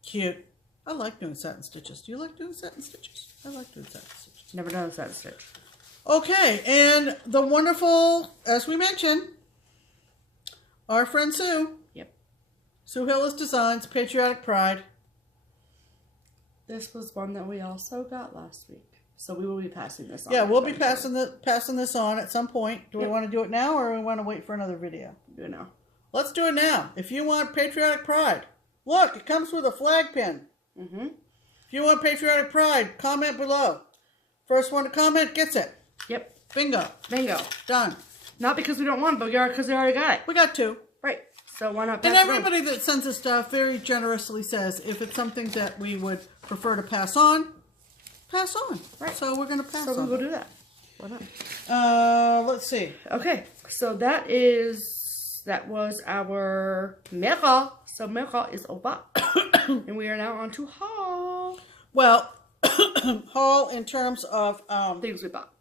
Cute. I like doing satin stitches. Do you like doing satin stitches? I like doing satin stitches. Never done a satin stitch. Okay, and the wonderful, as we mentioned, our friend Sue. Yep. Sue Hillis Designs, Patriotic Pride. This was one that we also got last week. So we will be passing this on. Yeah, we'll be passing this on at some point. Do we want to do it now, or do we want to wait for another video? Do it now. Let's do it now. If you want Patriotic Pride, look, it comes with a flag pin. If you want Patriotic Pride, comment below. First one to comment gets it. Yep. Bingo. Bingo. Done. Not because we don't want it, but because we already got it. We got two. Right. So why not pass And it on? everybody that sends us stuff very generously says if it's something that we would prefer to pass on, pass on. Right. So we're going to pass So on. we'll do that. Why not? Let's see. Okay. So that was our Mega. So Mega is over. And we are now on to haul. Well, haul in terms of Things we bought.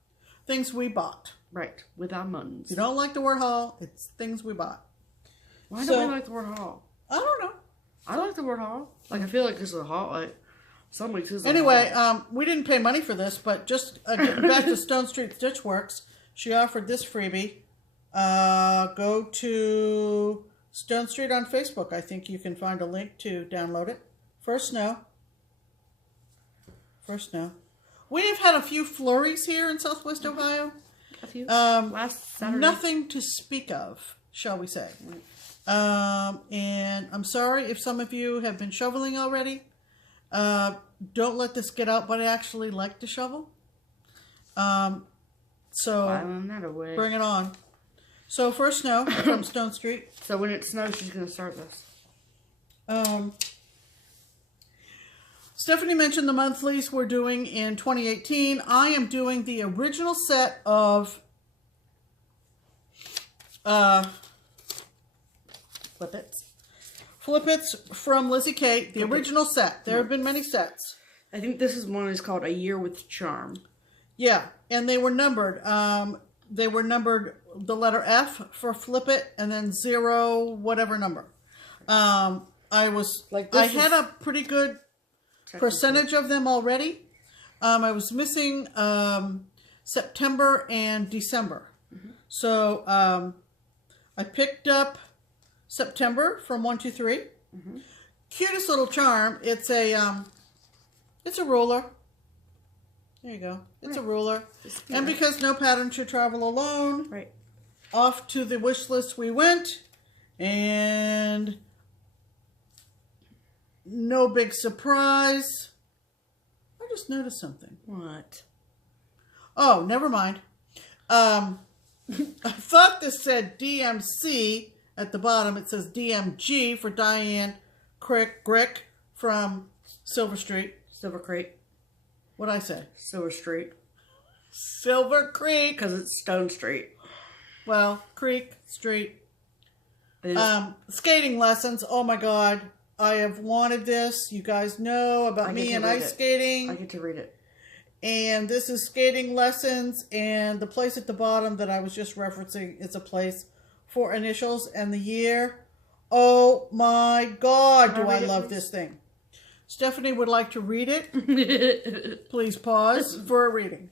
things we bought. Right. With our muns. If you don't like the word haul, it's things we bought. Why don't we like the word haul? I don't know. I like the word haul. Like, I feel like this is a haul. Like, some weeks is a Anyway, haul. we didn't pay money for this, but just getting back to Stone Street Stitch Works, she offered this freebie. Go to Stone Street on Facebook. I think you can find a link to download it. First snow. First snow. We've had a few flurries here in Southwest Ohio. A few. Last Saturday. Nothing to speak of, shall we say. And I'm sorry if some of you have been shoveling already. Don't let this get out, but I actually like to shovel. So Filing that away. bring it on. So first snow from Stone Street. So when it snows, she's going to start this. Stephanie mentioned the monthlies we're doing in 2018. I am doing the original set of Flip-Its from Lizzie Kate. The original set. There have been many sets. I think this is one that's called A Year with Charm. Yeah, and they were numbered. They were numbered the letter F for Flip It, and then 0 whatever number. I had a pretty good percentage of them already. I was missing September and December. So I picked up September from 123. Cutest little charm. It's a ruler. There you go. It's a ruler. And because no pattern should travel alone, Right. off to the wish list we went. And no big surprise. I just noticed something. What? Oh, never mind. I thought this said DMC at the bottom. It says DMG for Diane Grick from Silver Street. Silver Creek. What'd I say? Silver Street. Silver Creek. Because it's Stone Street. Well, Creek Street. Skating lessons. Oh my God. I have wanted this. You guys know about me and ice skating. I get to read it. And this is skating lessons. And the place at the bottom that I was just referencing is a place for initials and the year. Oh my God. Do I love this thing. Stephanie would like to read it. Please pause for a reading.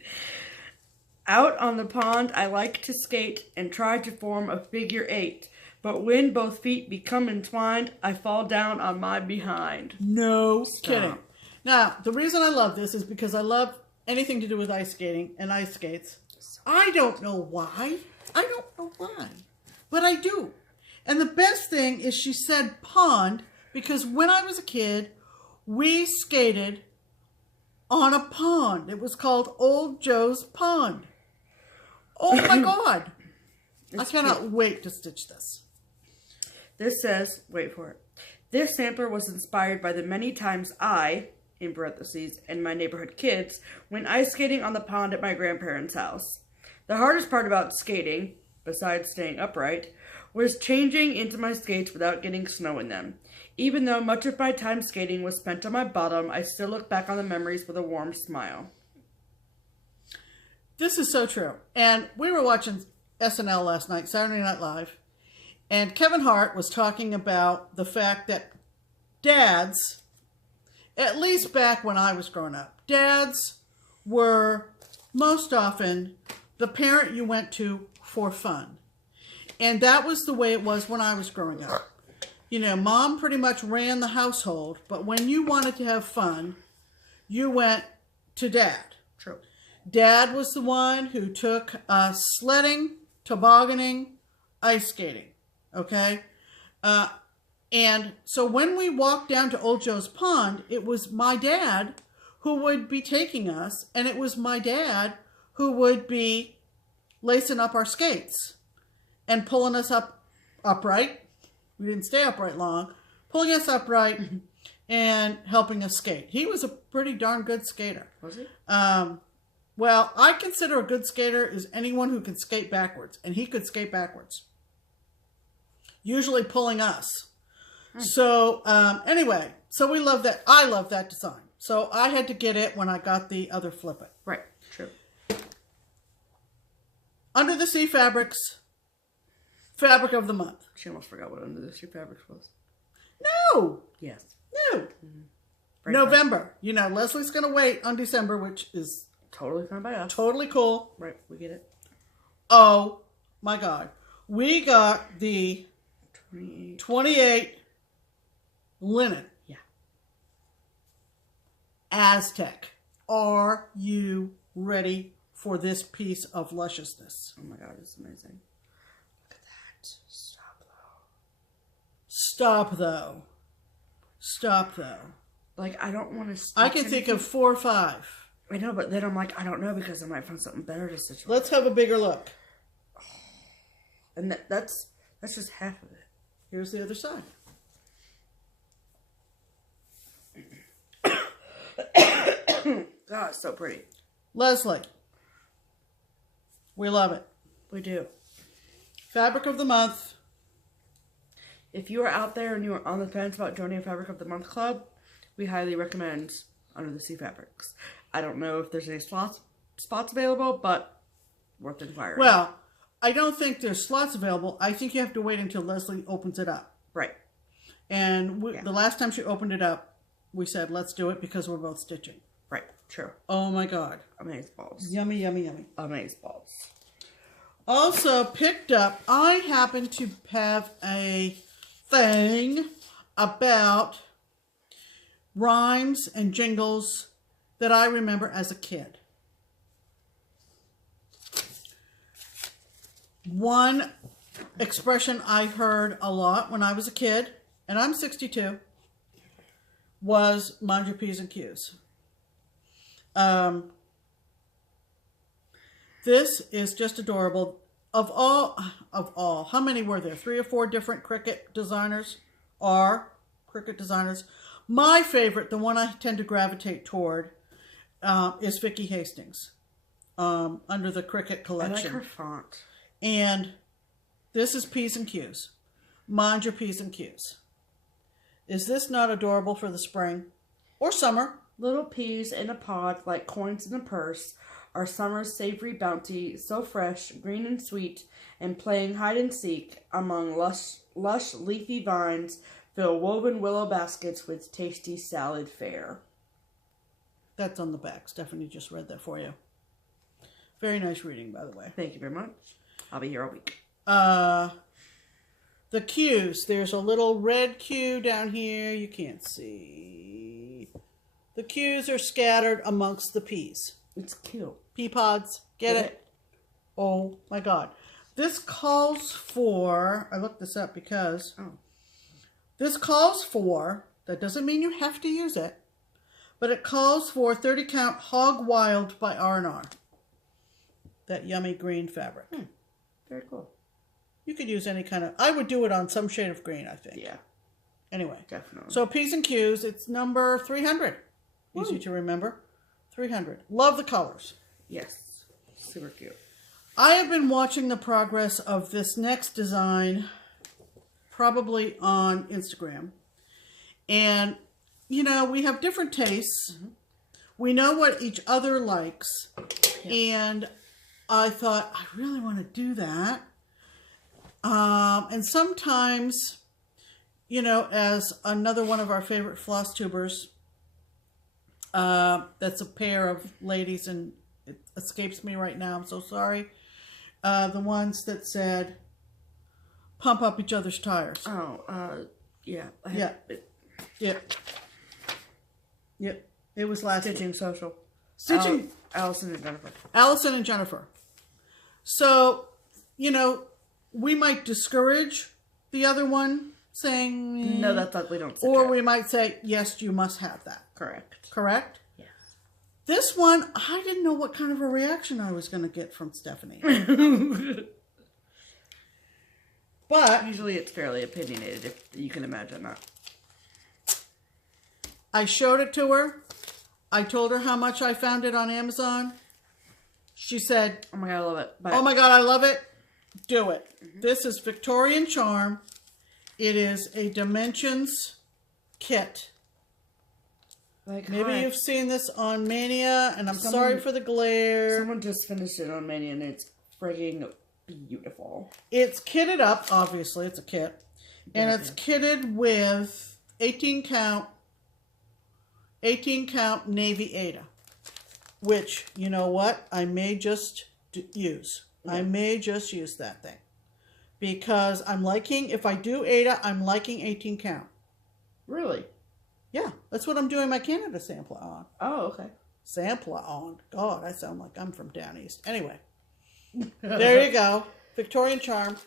Out on the pond, I like to skate and try to form a figure 8. But when both feet become entwined, I fall down on my behind. No kidding. Now, the reason I love this is because I love anything to do with ice skating and ice skates. I don't know why. But I do. And the best thing is she said pond because when I was a kid, we skated on a pond. It was called Old Joe's Pond. Oh my God. I cannot wait to stitch this. This says, wait for it. This sampler was inspired by the many times I, in parentheses, and my neighborhood kids, went ice skating on the pond at my grandparents' house. The hardest part about skating, besides staying upright, was changing into my skates without getting snow in them. Even though much of my time skating was spent on my bottom, I still look back on the memories with a warm smile. This is so true. And we were watching SNL last night, Saturday Night Live, and Kevin Hart was talking about the fact that dads, at least back when I was growing up, dads were most often the parent you went to for fun. And that was the way it was when I was growing up. You know, mom pretty much ran the household, but when you wanted to have fun, you went to dad. True. Dad was the one who took us sledding, tobogganing, ice skating. Okay? And so when we walked down to Old Joe's Pond, it was my dad who would be taking us, and it was my dad who would be lacing up our skates and pulling us upright. We didn't stay upright long. Pulling us upright and helping us skate. He was a pretty darn good skater. Was he? Well, I consider a good skater is anyone who can skate backwards. And he could skate backwards. Usually pulling us. So, anyway. So we love that. I love that design. So I had to get it when I got the other Flip It. Right. True. Under the Sea Fabrics. Fabric of the month. She almost forgot what Under the Sea Fabrics was. No. Yes. No. Mm-hmm. November. Fun. You know, Leslie's going to wait on December, which is totally fine by us. Totally cool. Right. We get it. Oh, my God. We got the 28 linen. Yeah. Aztec. Are you ready for this piece of lusciousness? Oh, my God. It's amazing. Stop, though. Stop, though. Like, I don't want to stitch I can think of 4 or 5. I know, but then I'm like, I don't know because I might find something better to stitch with. Let's have a bigger look. And that's just half of it. Here's the other side. God, it's so pretty. Leslie. We love it. We do. Fabric of the month. If you are out there and you are on the fence about joining a Fabric of the Month club, we highly recommend Under the Sea Fabrics. I don't know if there's any spots available, but worth inquiring. Well, I don't think there's slots available. I think you have to wait until Leslie opens it up. Right. And the last time she opened it up, we said, let's do it because we're both stitching. Right. True. Oh, my God. Amazeballs. Yummy, yummy, yummy. Amazeballs. Also picked up, I happen to have a thing about rhymes and jingles that I remember as a kid. One expression I heard a lot when I was a kid, and I'm 62, was mind your P's and Q's. This is just adorable. Of all, how many were there? 3 or 4 different cricket designers cricket designers. My favorite, the one I tend to gravitate toward, is Vicky Hastings, under the Cricket collection. I like her font. And this is P's and Q's. Mind your P's and Q's. Is this not adorable for the spring or summer? Little peas in a pod, like coins in a purse, are summer's savory bounty, so fresh, green and sweet, and playing hide and seek among lush leafy vines, fill woven willow baskets with tasty salad fare. That's on the back. Stephanie just read that for you. Very nice reading, by the way. Thank you very much. I'll be here all week. The Q's. There's a little red Q down here. You can't see. The Q's are scattered amongst the P's. It's cute. Pea pods. Get it? Oh my God. This calls for, I looked this up because this calls for, that doesn't mean you have to use it, but it calls for 30 count Hog Wild by R&R. That yummy green fabric. Very cool. You could use any kind of, I would do it on some shade of green, I think. Yeah. Anyway. Definitely. So P's and Q's, it's number 300. Easy to remember. 300. Love the colors. Yes. Super cute. I have been watching the progress of this next design, probably on Instagram. And, you know, we have different tastes. We know what each other likes. And I thought, I really want to do that. And sometimes, you know, as another one of our favorite FlossTubers, that's a pair of ladies, and it escapes me right now, I'm so sorry. The ones that said, pump up each other's tires. Yeah. Yep. It was last Stitching Social. Stitching. Allison and Jennifer. Allison and Jennifer. So, you know, we might discourage the other one saying, no, that's ugly, don't stitch or it. we might say, yes, you must have that. Correct. Correct? Yes. This one, I didn't know what kind of a reaction I was going to get from Stephanie. But usually it's fairly opinionated, if you can imagine that. I showed it to her. I told her how much I found it on Amazon. She said, oh my God, I love it. Oh my God, I love it. Do it. This is Victorian Charm. It is a Dimensions kit. Like, maybe you've seen this on Mania, and I'm sorry for the glare. Someone just finished it on Mania, and it's frigging beautiful. It's kitted up, obviously, it's a kit. And it's kitted with 18 count Navy Ada. Which, you know what, I may just use. Yeah. I may just use that thing. Because I'm liking, if I do Ada, I'm liking 18 count. Really? Yeah, that's what I'm doing my Canada sampler on. Oh, okay. Sampler on. God, I sound like I'm from down east. Anyway, there you go. Victorian Charm.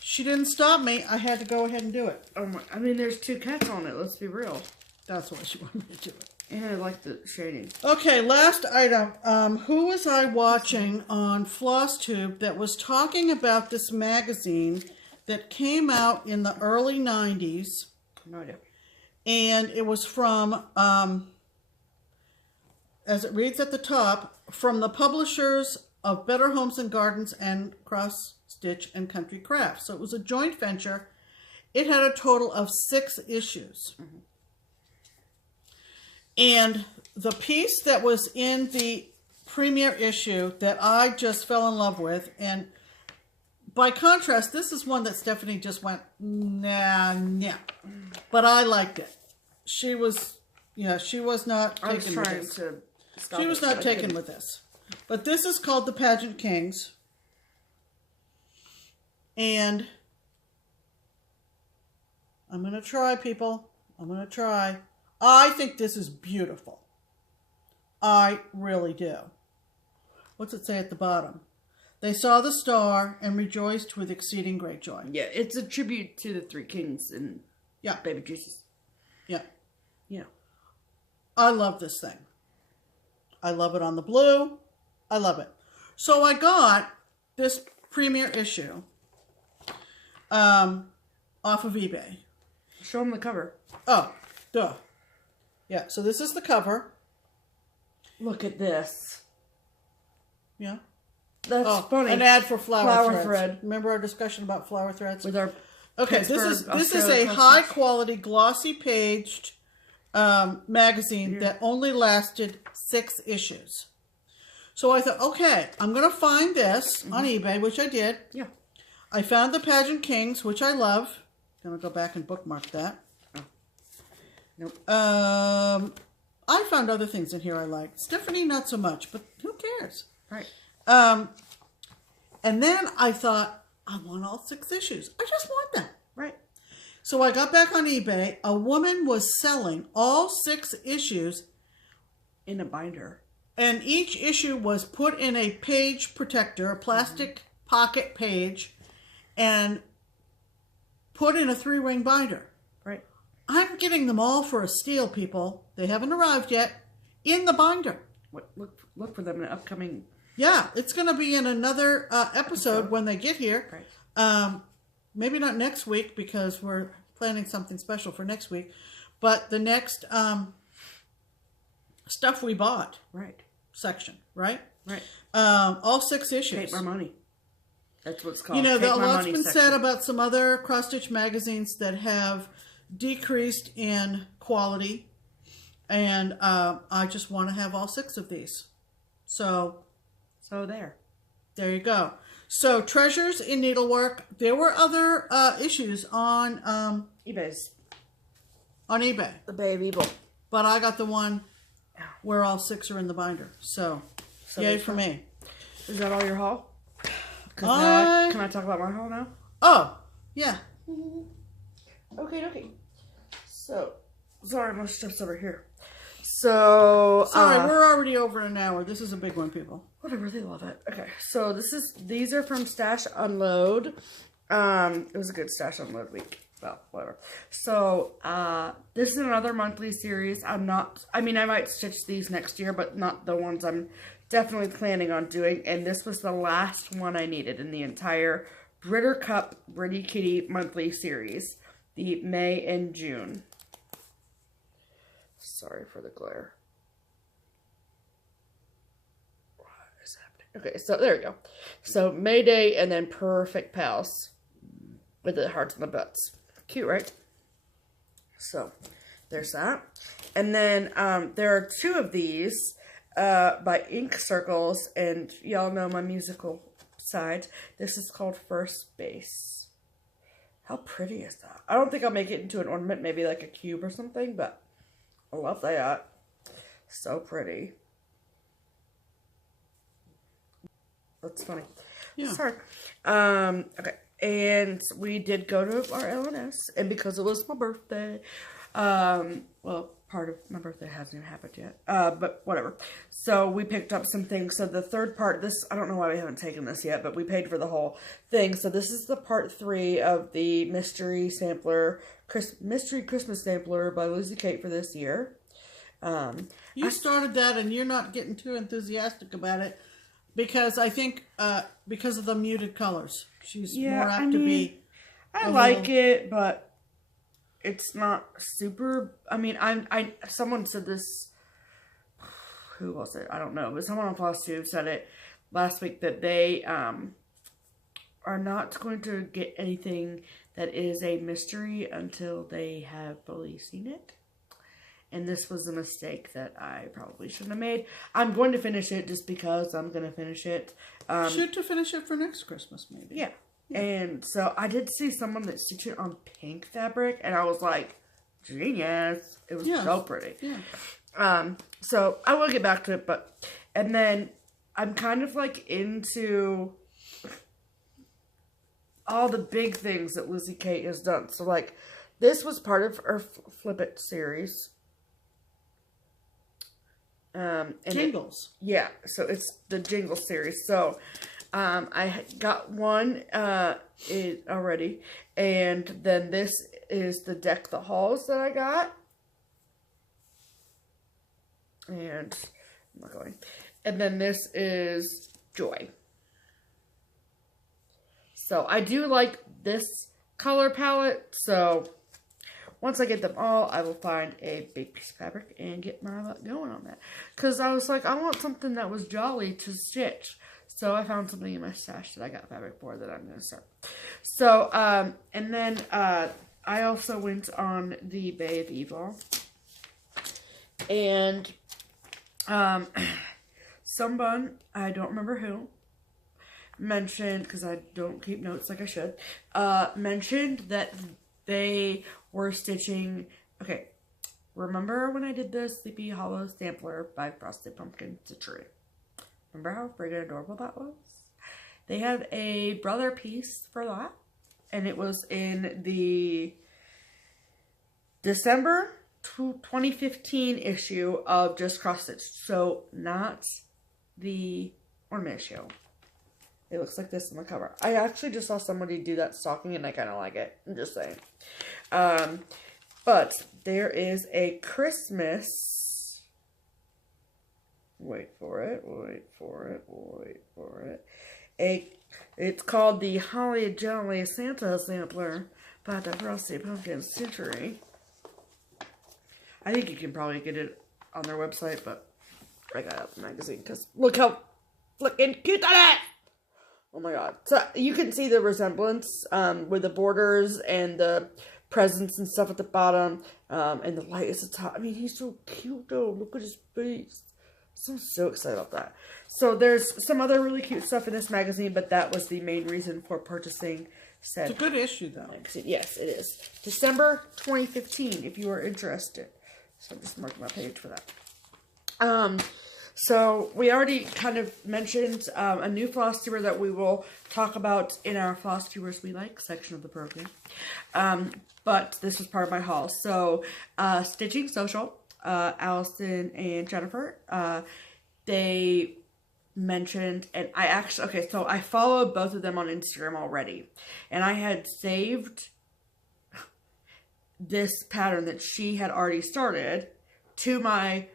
She didn't stop me. I had to go ahead and do it. Oh my! I mean, there's 2 cats on it. Let's be real. That's why she wanted me to do it. And I like the shading. Okay, last item. Who was I watching on FlossTube that was talking about this magazine that came out in the early 90s? No idea. And it was from, as it reads at the top, from the publishers of Better Homes and Gardens and Cross Stitch and Country Crafts. So it was a joint venture. It had a total of 6 issues. And the piece that was in the premiere issue that I just fell in love with, and by contrast, this is one that Stephanie just went, nah. But I liked it. She was not taken with this. She was not taken with this. But this is called The Pageant Kings. And I'm going to try, people. I'm going to try. I think this is beautiful. I really do. What's it say at the bottom? They saw the star and rejoiced with exceeding great joy. Yeah, it's a tribute to the Three Kings and Baby Jesus. Yeah. Yeah. I love this thing. I love it on the blue. I love it. So I got this premiere issue off of eBay. Show them the cover. Oh, duh. Yeah, so this is the cover. Look at this. Yeah. That's funny. An ad for flower threads. thread. Remember our discussion about flower threads? With our this is a high quality glossy paged magazine that only lasted 6 issues. So I thought, okay, I'm going to find this on eBay, which I did. Yeah. I found the Pageant Kings, which I love. I'm going to go back and bookmark that. Oh. Nope. I found other things in here I liked. Stephanie, not so much, but who cares? Right. And then I thought, I want all 6 issues. I just want them. Right. So I got back on eBay. A woman was selling all 6 issues in a binder. And each issue was put in a page protector, a plastic pocket page, and put in a 3-ring binder. Right. I'm getting them all for a steal, people. They haven't arrived yet. In the binder. Look for them in an upcoming... Yeah, it's going to be in another episode when they get here. Right. Maybe not next week because we're planning something special for next week. But the next stuff we bought section, right? Right. All 6 issues. Take my money. That's what it's called. You know, a lot's been section. said about some other cross-stitch magazines that have decreased in quality. And I just want to have all 6 of these. So there you go. So Treasures in Needlework. There were other issues on eBay's. On eBay. The Bay of Evil. But I got the one where all 6 are in the binder. So yay for me. Is that all your haul? Can I talk about my haul now? Oh, yeah. Okay. So, sorry, my stuff's over here. So, sorry, we're already over an hour. This is a big one, people. Whatever, they love it. Okay, so these are from Stash Unload. It was a good Stash Unload week. Well, whatever. So, this is another monthly series. I might stitch these next year, but not the ones I'm definitely planning on doing. And this was the last one I needed in the entire Britter Cup Britty Kitty monthly series. The May and June. Sorry for the glare. What is happening? Okay, so there we go. So Mayday and then Perfect Pals with the hearts and the butts. Cute, right? So there's that. And then there are 2 of these by Ink Circles, and y'all know my musical side. This is called First Base. How pretty is that? I don't think I'll make it into an ornament, maybe like a cube or something, but I love that. So pretty. That's funny. Yeah. Sorry. Okay. And we did go to our LNS, and because it was my birthday, well, part of my birthday hasn't even happened yet, but whatever. So we picked up some things. So the third part, I don't know why we haven't taken this yet, but we paid for the whole thing. So this is the part 3 of the mystery Christmas sampler by Lizzie Kate for this year. You started that, and you're not getting too enthusiastic about it because I think because of the muted colors, she's more apt to be. I like it, but it's not super. I mean, someone said this. Who was it? I don't know, but someone on FlossTube said it last week that they are not going to get anything that is a mystery until they have fully seen it. And this was a mistake that I probably shouldn't have made. I'm going to finish it just because I'm going to finish it. Shoot to finish it for next Christmas, maybe. Yeah. And so I did see someone that stitched it on pink fabric, and I was like, genius. It was so pretty. Yeah. So I will get back to it, and then I'm kind of like into all the big things that Lizzie Kate has done. So, like, this was part of her Flip It series. And Jingles. Yeah, so it's the Jingle series. So, I got one already. And then this is the Deck the Halls that I got. And I'm not going. And then this is Joy. So I do like this color palette. So once I get them all, I will find a big piece of fabric and get my luck going on that. Because I was like, I want something that was jolly to stitch. So I found something in my stash that I got fabric for that I'm going to start. So, and then I also went on the Bay of Evil. And someone, I don't remember who, mentioned, because I don't keep notes like I should, mentioned that they were stitching, okay, remember when I did the Sleepy Hollow Sampler by Frosted Pumpkin Stitchery? Remember how friggin' adorable that was? They have a brother piece for that, and it was in the December 2015 issue of Just Cross Stitch. So, not the ornament issue. It looks like this on the cover. I actually just saw somebody do that stocking and I kind of like it. I'm just saying. But there is a Christmas... Wait for it. It's called the Holly Jolly Santa Sampler by the Frosty Pumpkin Stitchery. I think you can probably get it on their website, but I got out the magazine because look how flippin' cute that is! Oh my god. So you can see the resemblance with the borders and the presents and stuff at the bottom. And the light is at the top. I mean, he's so cute though. Look at his face. I'm so excited about that. So there's some other really cute stuff in this magazine, but that was the main reason for purchasing said. It's a good issue though. Magazine. Yes, it is. December 2015, if you are interested. So I'm just marking my page for that. So we already kind of mentioned a new FlossTuber that we will talk about in our FlossTubers We Like section of the program. But this was part of my haul. So Stitching Social, Allison and Jennifer, they mentioned, and I actually, okay, so I followed both of them on Instagram already. And I had saved this pattern that she had already started to my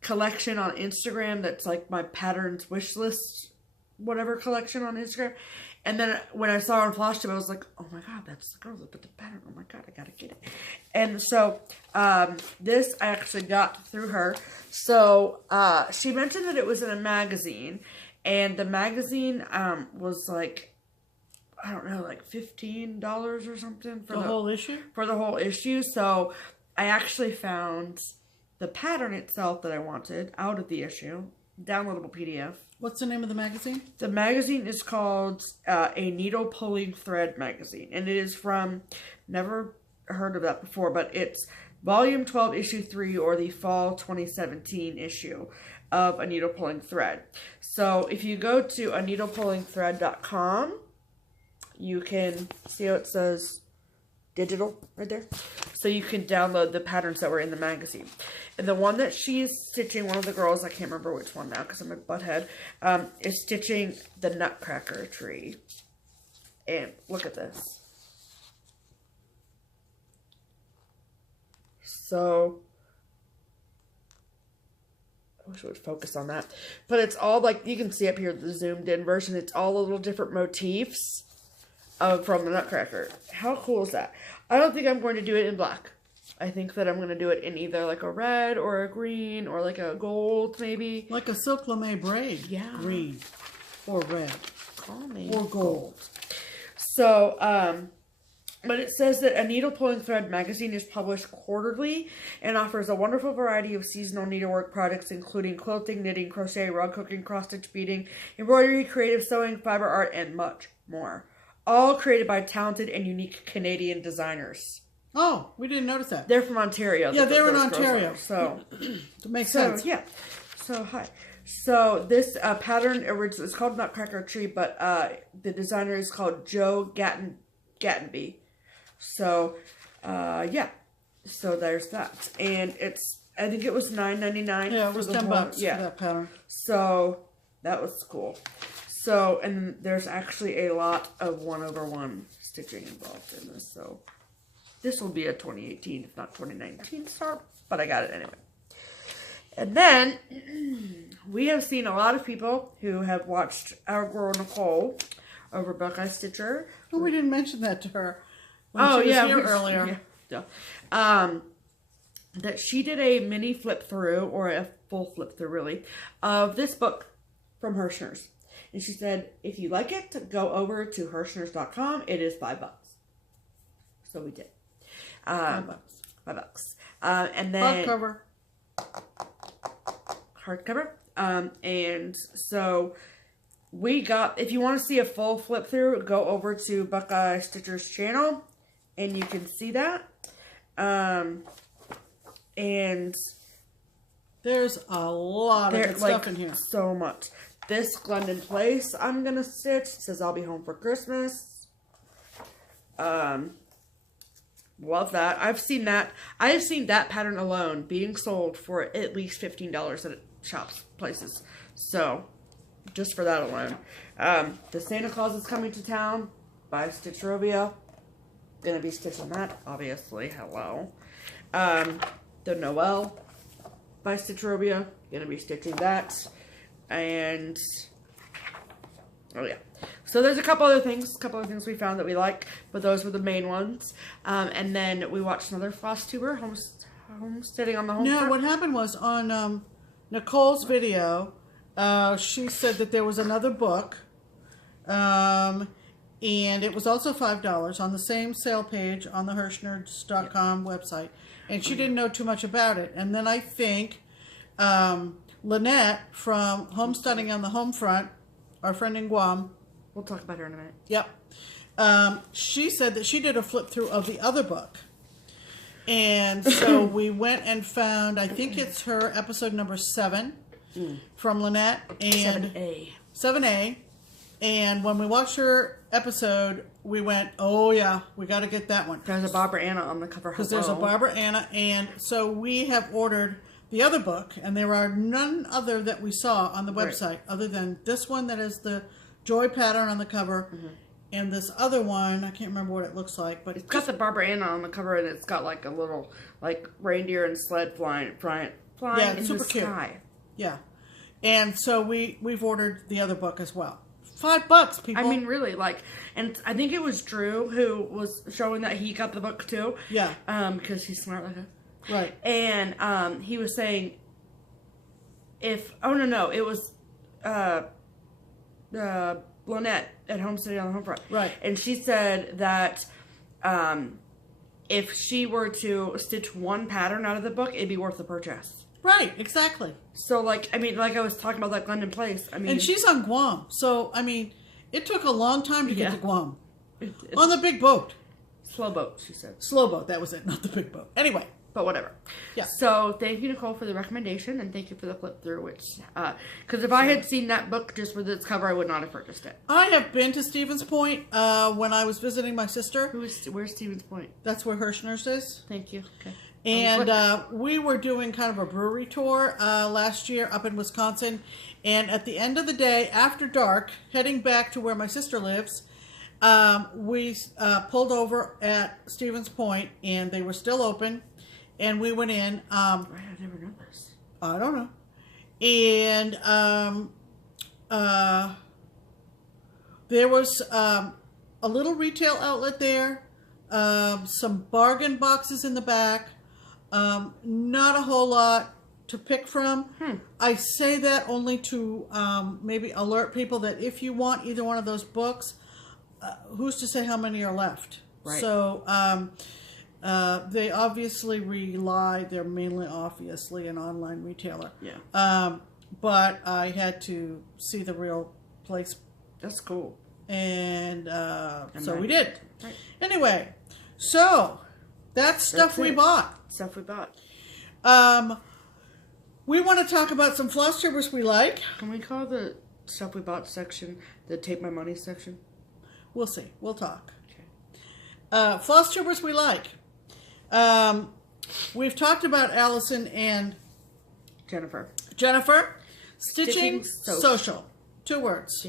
collection on Instagram. That's like my patterns wish list, whatever collection on Instagram. And then when I saw her on FlossTube, I was like, oh my god, that's the girl that put the pattern. Oh my god, I gotta get it. And so this I actually got through her. So she mentioned that it was in a magazine, and the magazine was like, I don't know, like $15 or something for the whole issue? For the whole issue. So I actually found the pattern itself that I wanted out of the issue. Downloadable PDF. What's the name of the magazine? The magazine is called A Needle Pulling Thread Magazine. And it is from, never heard of that before, but it's Volume 12, Issue 3, or the Fall 2017 issue of A Needle Pulling Thread. So if you go to aneedlepullingthread.com, you can see how it says digital right there. So you can download the patterns that were in the magazine. And the one that she's stitching, one of the girls, I can't remember which one now because I'm a butthead, is stitching the Nutcracker tree. And look at this. So, I wish it would focus on that. But it's all like, you can see up here the zoomed in version, it's all a little different motifs from the Nutcracker. How cool is that? I don't think I'm going to do it in black. I think that I'm going to do it in either like a red or a green or like a gold maybe. Like a silk lame braid. Yeah. Green or red. Call me or gold. So, but it says that A Needle Pulling Thread magazine is published quarterly and offers a wonderful variety of seasonal needlework products, including quilting, knitting, crochet, rug cooking, cross-stitch beading, embroidery, creative sewing, fiber art, and much more. All created by talented and unique Canadian designers. Oh, we didn't notice that. They're from Ontario. Yeah, they're in Ontario. So, it makes sense. Yeah. So, hi. So this pattern it's called Nutcracker Tree, but the designer is called Joe Gattenby. So yeah, so there's that, and I think it was $9.99. Yeah, it was $10 for that pattern. So that was cool. So, and there's actually a lot of 1/1 stitching involved in this. So this will be a 2018, if not 2019 start, but I got it anyway. And then we have seen a lot of people who have watched our girl Nicole over Buckeye Stitcher. Oh, we didn't mention that to her when she was here earlier. Yeah. That she did a mini flip through, or a full flip through really, of this book from Hirschner's. And she said, if you like it, go over to Hirschners.com. It is $5. So we did. $5. And then hardcover. And so we got, if you want to see a full flip through, go over to Buckeye Stitcher's channel and you can see that. And there's a lot of good stuff in here. So much. This Glendon Place I'm gonna stitch. It says I'll be home for Christmas. Love that. I've seen that. I have seen that pattern alone being sold for at least $15 at shops, places. So, just for that alone. The Santa Claus is coming to town by Stitcherovia. Gonna be stitching that, obviously. Hello. The Noel by Stitcherovia. Gonna be stitching that. And, oh yeah. So there's a couple other things we found that we like, but those were the main ones. And then we watched another FlossTuber, homesteading on the home front. No, what happened was on Nicole's video, she said that there was another book, and it was also $5 on the same sale page on the Hirschners.com website. And she didn't know too much about it. And then I think Lynette from Homesteading on the Home Front, our friend in Guam. We'll talk about her in a minute. Yep. She said that she did a flip through of the other book. And so we went and found, I think it's her episode number 7 from Lynette. And 7A. And when we watched her episode, we went, oh yeah, we got to get that one. There's a Barbara Anna on the cover. Because there's a Barbara Anna. And so we have ordered the other book, and there are none other that we saw on the website other than this one that is the Joy pattern on the cover, and this other one, I can't remember what it looks like, but it's got the Barbara Anna on the cover, and it's got like a little reindeer and sled flying in super the sky. Cute. Yeah, and so we've ordered the other book as well. $5, people. I mean, really, and I think it was Drew who was showing that he got the book too. Yeah. Because he's smart like us. Right. And he was saying, it was Lynette at Homesteading on the Home Front. Right. And she said that if she were to stitch one pattern out of the book, it'd be worth the purchase. Right, exactly. So, I was talking about that Glendon Place. And she's on Guam. So, it took a long time to get to Guam. On the big boat. Slow boat, she said. Slow boat, that was it, not the big boat. Anyway. But whatever. Yeah. So thank you, Nicole, for the recommendation, and thank you for the flip through. Which, because if I had seen that book just with its cover, I would not have purchased it. I have been to Stevens Point when I was visiting my sister. Where's Stevens Point? That's where Hirschner's is. Thank you. Okay. And we were doing kind of a brewery tour last year up in Wisconsin, and at the end of the day, after dark, heading back to where my sister lives, we pulled over at Stevens Point, and they were still open. And we went in. I never know this. I don't know. And there was a little retail outlet there. Some bargain boxes in the back. Not a whole lot to pick from. I say that only to maybe alert people that if you want either one of those books, who's to say how many are left? Right. So they obviously they're mainly obviously an online retailer. Yeah. But I had to see the real place. That's cool. And so we did. Right. Anyway, so that's stuff we bought. Stuff we bought. we want to talk about some FlossTubers we like. Can we call the stuff we bought section the Take My Money section? We'll see. We'll talk. Okay. FlossTubers we like. We've talked about Allison and Jennifer. Stitching Social. 2 words.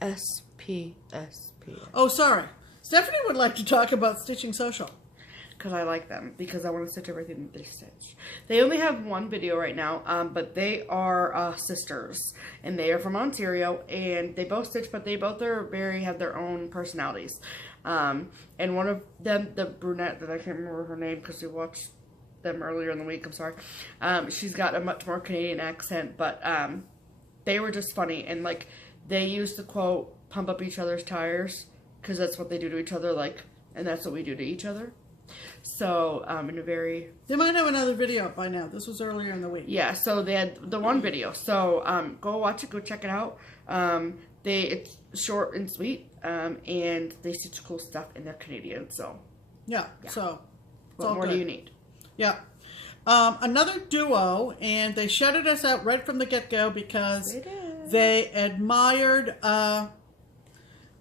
S-P-S-P. Oh, sorry. Stephanie would like to talk about Stitching Social. Because I like them. Because I want to stitch everything that they stitch. They only have 1 video right now. But they are sisters. And they are from Ontario. And they both stitch. But they both have their own personalities. And one of them, the brunette that I can't remember her name because we watched them earlier in the week. I'm sorry. She's got a much more Canadian accent. But they were just funny. And like they used the quote, pump up each other's tires. Because that's what they do to each other. And that's what we do to each other. So, in a very... They might have another video up by now. This was earlier in the week. Yeah, so they had the 1 video. So, go watch it. Go check it out. It's short and sweet. And they stitch cool stuff and they're Canadian. So, yeah. So, what more do you need? Yeah. Another duo. And they shouted us out right from the get-go because they admired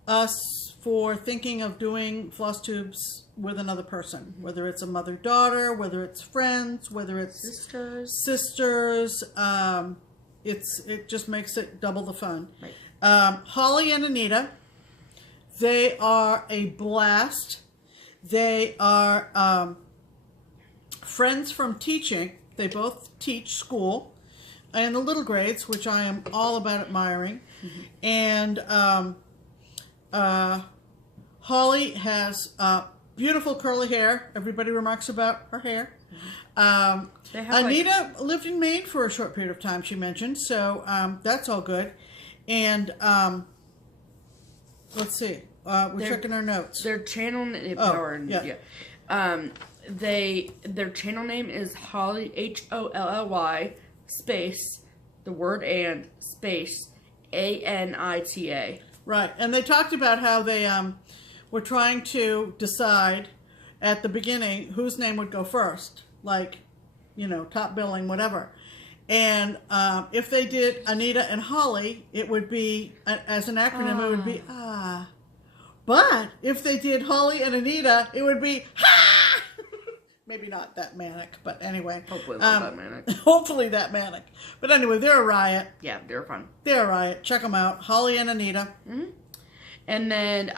us for thinking of doing FlossTubes with another person, whether it's a mother-daughter, whether it's friends, whether it's sisters. It just makes it double the fun. Right. Holly and Anita, they are a blast. They are friends from teaching. They both teach school and the little grades, which I am all about admiring. Mm-hmm. And Holly has beautiful curly hair. Everybody remarks about her hair. Anita lived in Maine for a short period of time, she mentioned, so that's all good. And let's see. We're checking our notes. Their channel name, their channel name is Holly, Holly, space, the word and, space, Anita. Right, and they talked about how they were trying to decide at the beginning whose name would go first, like, top billing, whatever. And if they did Anita and Holly, it would be, as an acronym, it would be But if they did Holly and Anita, it would be ha! Maybe not that manic, but anyway. Hopefully not that manic. Hopefully that manic. But anyway, they're a riot. Yeah, they're fun. They're a riot. Check them out. Holly and Anita. Mm-hmm. And then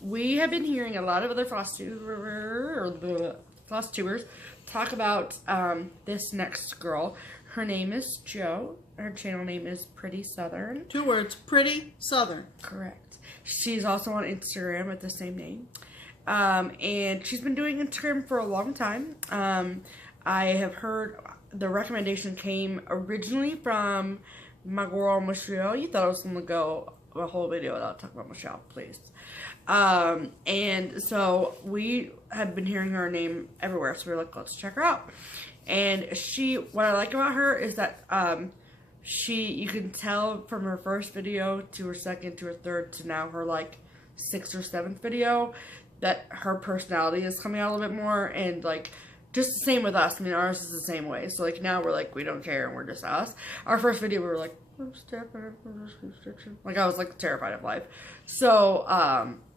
we have been hearing a lot of other FlossTubers talk about this next girl. Her name is Jo. Her channel name is Pretty Southern. 2 words, Pretty Southern. Correct. She's also on Instagram with the same name. And she's been doing Instagram for a long time. I have heard the recommendation came originally from my girl Michelle. You thought I was going to go a whole video without talking about Michelle, please. And so we have been hearing her name everywhere, so we were like, let's check her out. And what I like about her is that you can tell from her first video to her second to her third to now her like 6th or 7th video that her personality is coming out a little bit more, and like just the same with us. I mean, ours is the same way. So like now we're like, we don't care and we're just us. Our first video we were like, I'm Steph, like I was like terrified of life. So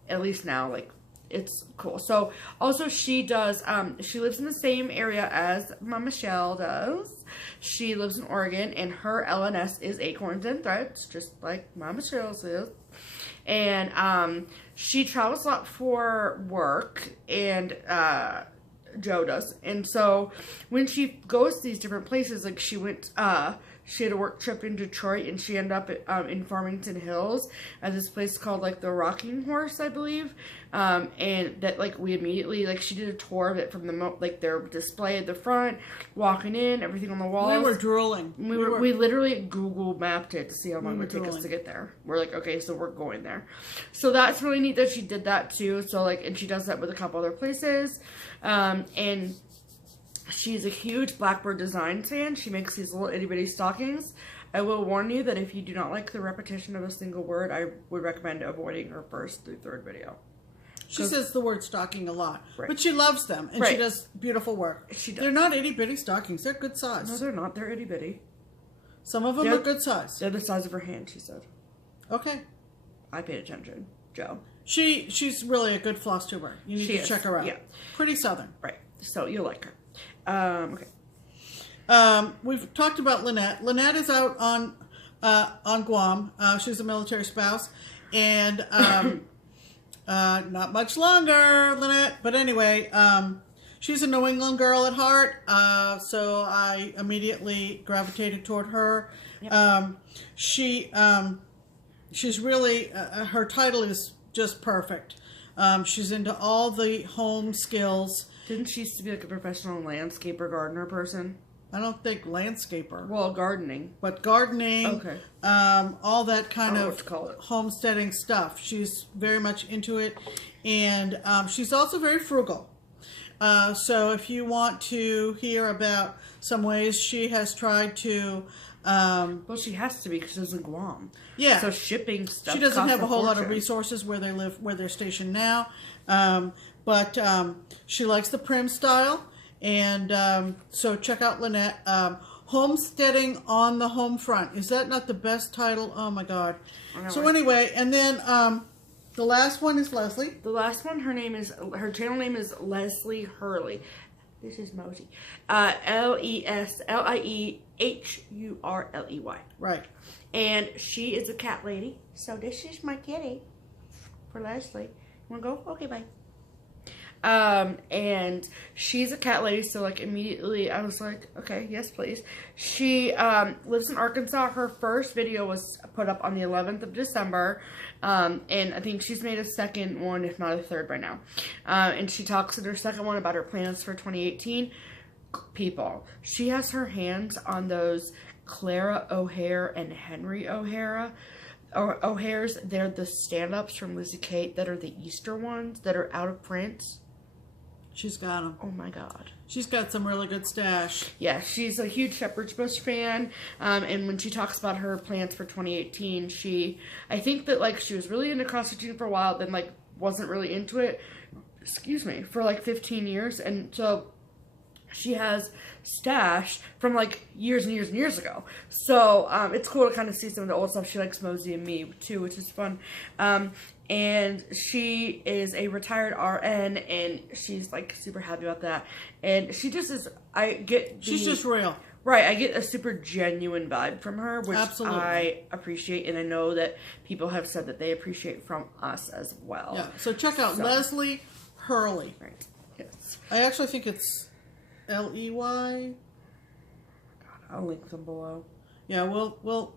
at least now like it's cool. So also she does she lives in the same area as my Michelle does. She lives in Oregon and her LNS is Acorns and Threads, just like my Michelle's is. And she travels a lot for work, and Jo does. And so when she goes to these different places, like she went she had a work trip in Detroit, and she ended up in Farmington Hills at this place called like the Rocking Horse, I believe. And that like we immediately, like she did a tour of it from the like their display at the front, walking in, everything on the walls. We were drooling. We literally Google mapped it to see how long it would take us to get there. We're like, okay, so we're going there. So that's really neat that she did that too. So like, and she does that with a couple other places. And she's a huge Blackbird Designs fan. She makes these little itty bitty stockings. I will warn you that if you do not like the repetition of a single word, I would recommend avoiding her first through third video. She says the word stocking a lot. Right. But she loves them, and she does beautiful work. She does. They're not itty-bitty stockings. They're good size. No, they're not. They're itty-bitty. Some of them are good size. They're the size of her hand, she said. Okay. I paid attention, Joe. She's really a good floss tuber. You need to check her out. Yeah. Pretty southern. Right. So you'll like her. Okay. We've talked about Lynette. Lynette is out on Guam. She's a military spouse. And not much longer, Lynette. But anyway, she's a New England girl at heart. So I immediately gravitated toward her. Yep. She's really, her title is just perfect. She's into all the home skills. Didn't she used to be like a professional landscaper gardener person? I don't think landscaper. Well, gardening. But gardening. Okay. All that kind of homesteading stuff. She's very much into it. And she's also very frugal. So if you want to hear about some ways she has tried to... well, she has to be because she's in Guam. Yeah. So shipping stuff. She doesn't have a whole lot of resources where they live, where they're stationed now. But she likes the prim style. And so check out Lynette. Homesteading on the Home Front. Is that not the best title? Oh my God. So anyway, and then the last one is Leslie. The last one, her channel name is Leslie Hurley. This is Mosey. LeslieHurley. Right. And she is a cat lady. So this is my kitty for Leslie. Want to go? Okay, bye. And she's a cat lady, so like immediately I was like, okay, yes please. She lives in Arkansas. Her first video was put up on the 11th of December, and I think she's made a second one, if not a third by now. And she talks in her second one about her plans for 2018. People, she has her hands on those Clara O'Hare and Henry O'Hara. O'Hare's, they're the stand-ups from Lizzie Kate that are the Easter ones that are out of print. She's got them. Oh my God. She's got some really good stash. Yeah, she's a huge Shepherd's Bush fan. And when she talks about her plans for 2018, I think that like she was really into cross-stitching for a while, then like wasn't really into it, for like 15 years. And so she has stash from like years and years and years ago. So it's cool to kind of see some of the old stuff. She likes Mosey and me too, which is fun. And she is a retired RN, and she's like super happy about that. And she just is, she's just real. Right, I get a super genuine vibe from her, which I appreciate, and I know that people have said that they appreciate from us as well. Yeah, so check out Leslie Hurley. Right, yes. I actually think it's L-E-Y. God, I'll link them below. Yeah, we'll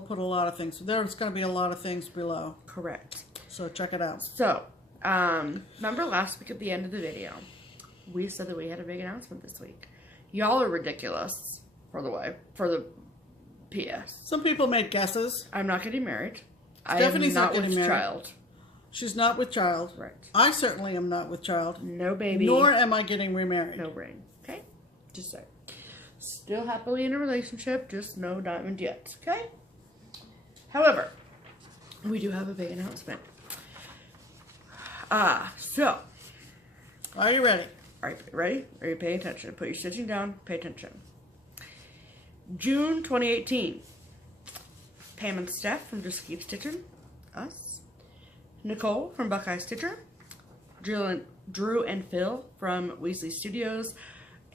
put a lot of things. There's going to be a lot of things below. Correct. So check it out. So, remember last week at the end of the video, we said that we had a big announcement this week. Y'all are ridiculous, for the PS. Some people made guesses. I'm not getting married. Stephanie's I am not with married. child. She's not with child. Right. I certainly am not with child. No baby. Nor am I getting remarried. No ring. Okay? Just say. Still happily in a relationship, just no diamond yet. Okay? However, we do have a big announcement. So. Are you ready? Are you ready? Are you paying attention? Put your stitching down. Pay attention. June 2018. Pam and Steph from JustKeepStitchin. Us. Nicole from Buckeye Stitcher. Drew and Phil from Weasley Studios.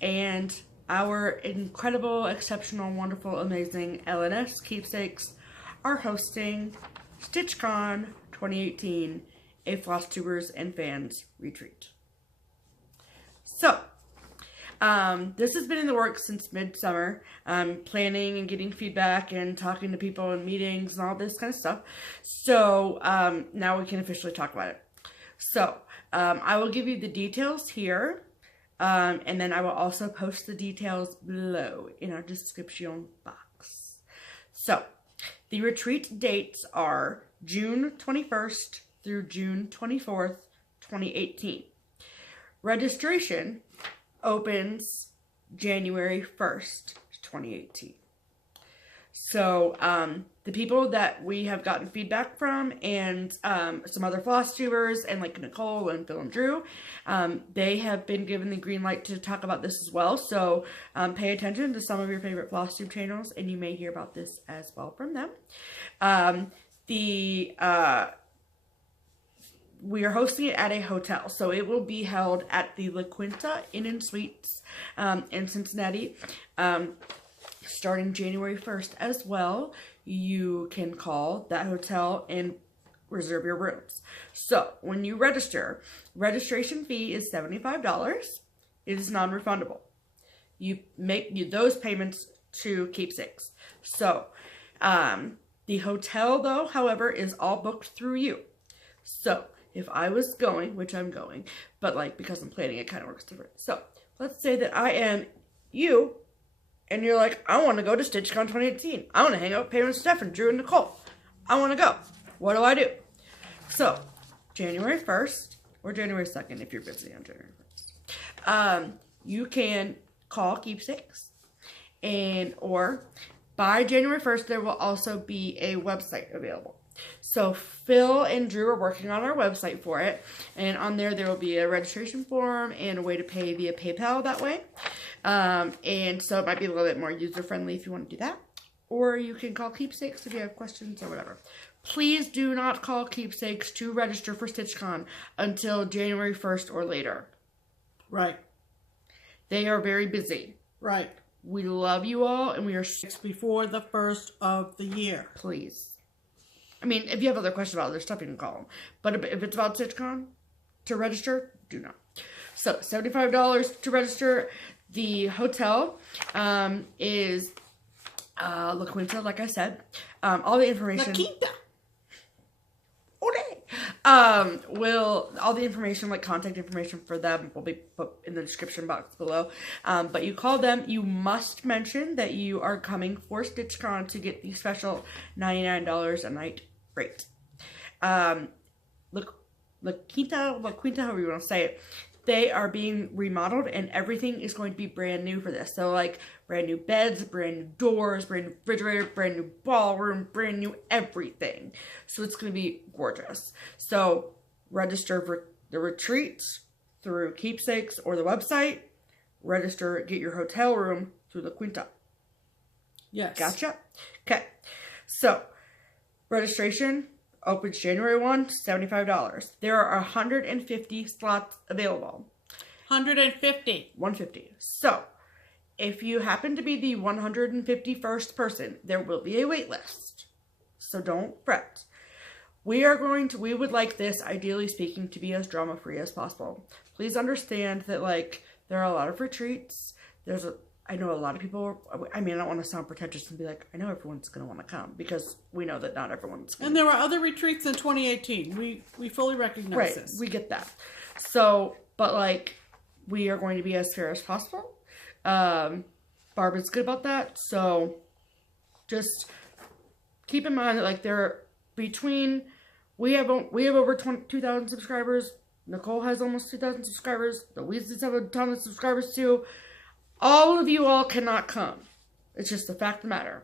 And our incredible, exceptional, wonderful, amazing LNS Keepsakes are hosting StitchCon 2018, a FlossTubers and fans retreat. So, this has been in the works since midsummer, planning and getting feedback and talking to people in meetings and all this kind of stuff. So, now we can officially talk about it. So, I will give you the details here, and then I will also post the details below in our description box. So, the retreat dates are June 21st through June 24th, 2018. Registration opens January 1st, 2018. So, the people that we have gotten feedback from and some other FlossTubers and like Nicole and Phil and Drew, they have been given the green light to talk about this as well. So pay attention to some of your favorite FlossTube channels and you may hear about this as well from them. We are hosting it at a hotel. So it will be held at the La Quinta Inn & Suites in Cincinnati. Starting January 1st as well, you can call that hotel and reserve your rooms. So when you register, registration fee is $75. It is non-refundable. You make those payments to Keepsakes. So the hotel though, however, is all booked through you. So if I was going, which I'm going, but like because I'm planning, it kind of works different. So let's say that I am you. And you're like, I want to go to StitchCon 2018. I want to hang out with Pam and Steph and Drew and Nicole. I want to go. What do I do? So, January 1st, or January 2nd if you're busy on January 1st, you can call Keepsakes. Or by January 1st, there will also be a website available. So Phil and Drew are working on our website for it. And on there will be a registration form and a way to pay via PayPal that way. And so it might be a little bit more user-friendly if you want to do that. Or you can call Keepsakes if you have questions or whatever. Please do not call Keepsakes to register for StitchCon until January 1st or later. Right. They are very busy. Right. We love you all and we are... before the 1st of the year. Please. I mean, if you have other questions about other stuff, you can call them. But if it's about StitchCon, to register, do not. So, $75 to register. The hotel is La Quinta, like I said. All the information... La Quinta! All the information, like contact information for them, will be put in the description box below. But you call them, you must mention that you are coming for StitchCon to get the special $99 a night rate. La Quinta, however you want to say it, they are being remodeled and everything is going to be brand new for this. So like brand new beds, brand new doors, brand new refrigerator, brand new ballroom, brand new everything. So it's going to be gorgeous. So register for the retreat through Keepsakes or the website. Register, get your hotel room through La Quinta. Yes. Gotcha? Okay. So registration opens January 1, $75. There are 150 slots available. 150. 150. So, if you happen to be the 151st person, there will be a wait list. So don't fret. We would like this, ideally speaking, to be as drama-free as possible. Please understand that, like, there are a lot of retreats. I know a lot of people, I mean, I don't want to sound pretentious and be like, I know everyone's going to want to come, because we know that not everyone's going to. And there are other retreats in 2018. We fully recognize this. Right, we get that. So, but like, we are going to be as fair as possible. Barbara's good about that, so just keep in mind that, like, we have over 2,000 subscribers. Nicole has almost 2,000 subscribers. The Weasleys have a ton of subscribers too. All of you all cannot come. It's just the fact of the matter.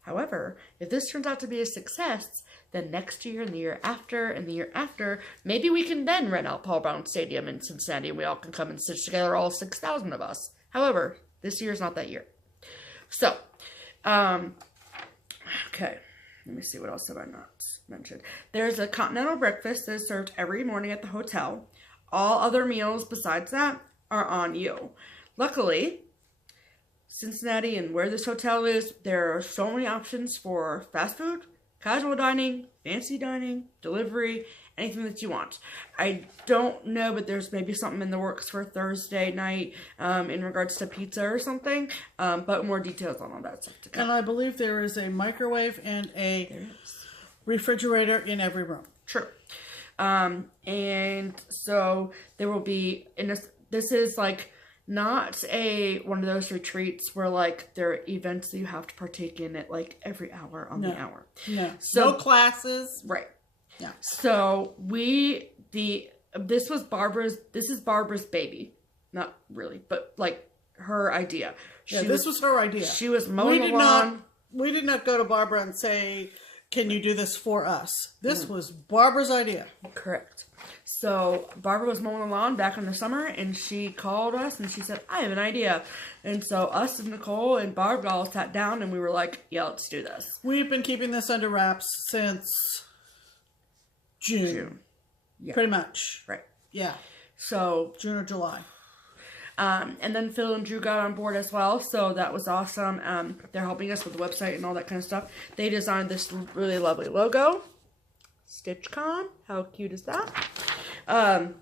However, if this turns out to be a success, then next year and the year after and the year after, maybe we can then rent out Paul Brown Stadium in Cincinnati and we all can come and stitch together, all 6,000 of us. However, this year is not that year. So, okay. Let me see, what else have I not mentioned? There's a continental breakfast that is served every morning at the hotel. All other meals besides that are on you. Luckily, Cincinnati and where this hotel is, there are so many options for fast food, casual dining, fancy dining, delivery, anything that you want. I don't know, but there's maybe something in the works for Thursday night in regards to pizza or something, but more details on all that stuff to come. And I believe there is a microwave and a refrigerator in every room. True. And so there will be, this is like not one of those retreats where like there are events that you have to partake in at like every hour on the hour. No. So, no classes. Right. Yeah. So this is Barbara's baby. Not really, but like her idea. This was her idea. She was mowing the lawn. go to Barbara and say, can you do this for us? This was Barbara's idea. Correct. So Barbara was mowing the lawn back in the summer, and she called us and she said, I have an idea. And so us and Nicole and Barb all sat down and we were like, yeah, let's do this. We've been keeping this under wraps since June. Yeah. Pretty much. Right. Yeah. So June or July. And then Phil and Drew got on board as well, so that was awesome. They're helping us with the website and all that kind of stuff. They designed this really lovely logo. StitchCon. How cute is that? And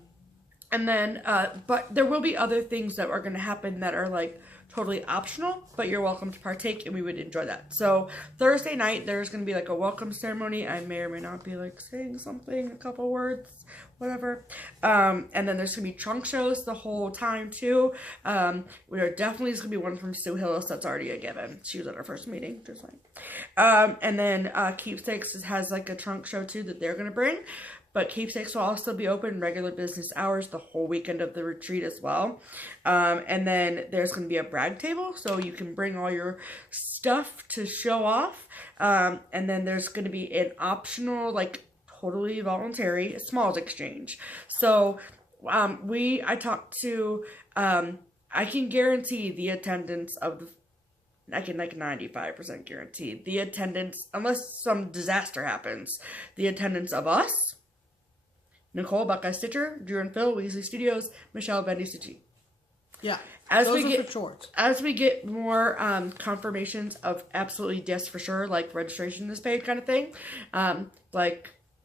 then, but there will be other things that are going to happen that are like totally optional, but you're welcome to partake, and we would enjoy that. So Thursday night, there's going to be like a welcome ceremony. I may or may not be like saying something, a couple words, whatever. And then there's going to be trunk shows the whole time too. We are definitely going to be one from Sue Hillis. That's already a given. She was at our first meeting, just like. And then Keepsakes has like a trunk show too that they're going to bring. But Keepsakes will also be open regular business hours the whole weekend of the retreat as well. And then there's going to be a brag table, so you can bring all your stuff to show off. And then there's going to be an optional, like, totally voluntary smalls exchange. So I talked to, I can guarantee the attendance of the, I can like 95% guarantee the attendance, unless some disaster happens, the attendance of us, Nicole, Buckeye Stitcher, Drew and Phil, Weasley Studios, Michelle, Bendy Stitchy. Yeah. As we get more confirmations of absolutely yes for sure, like registration is paid kind of thing,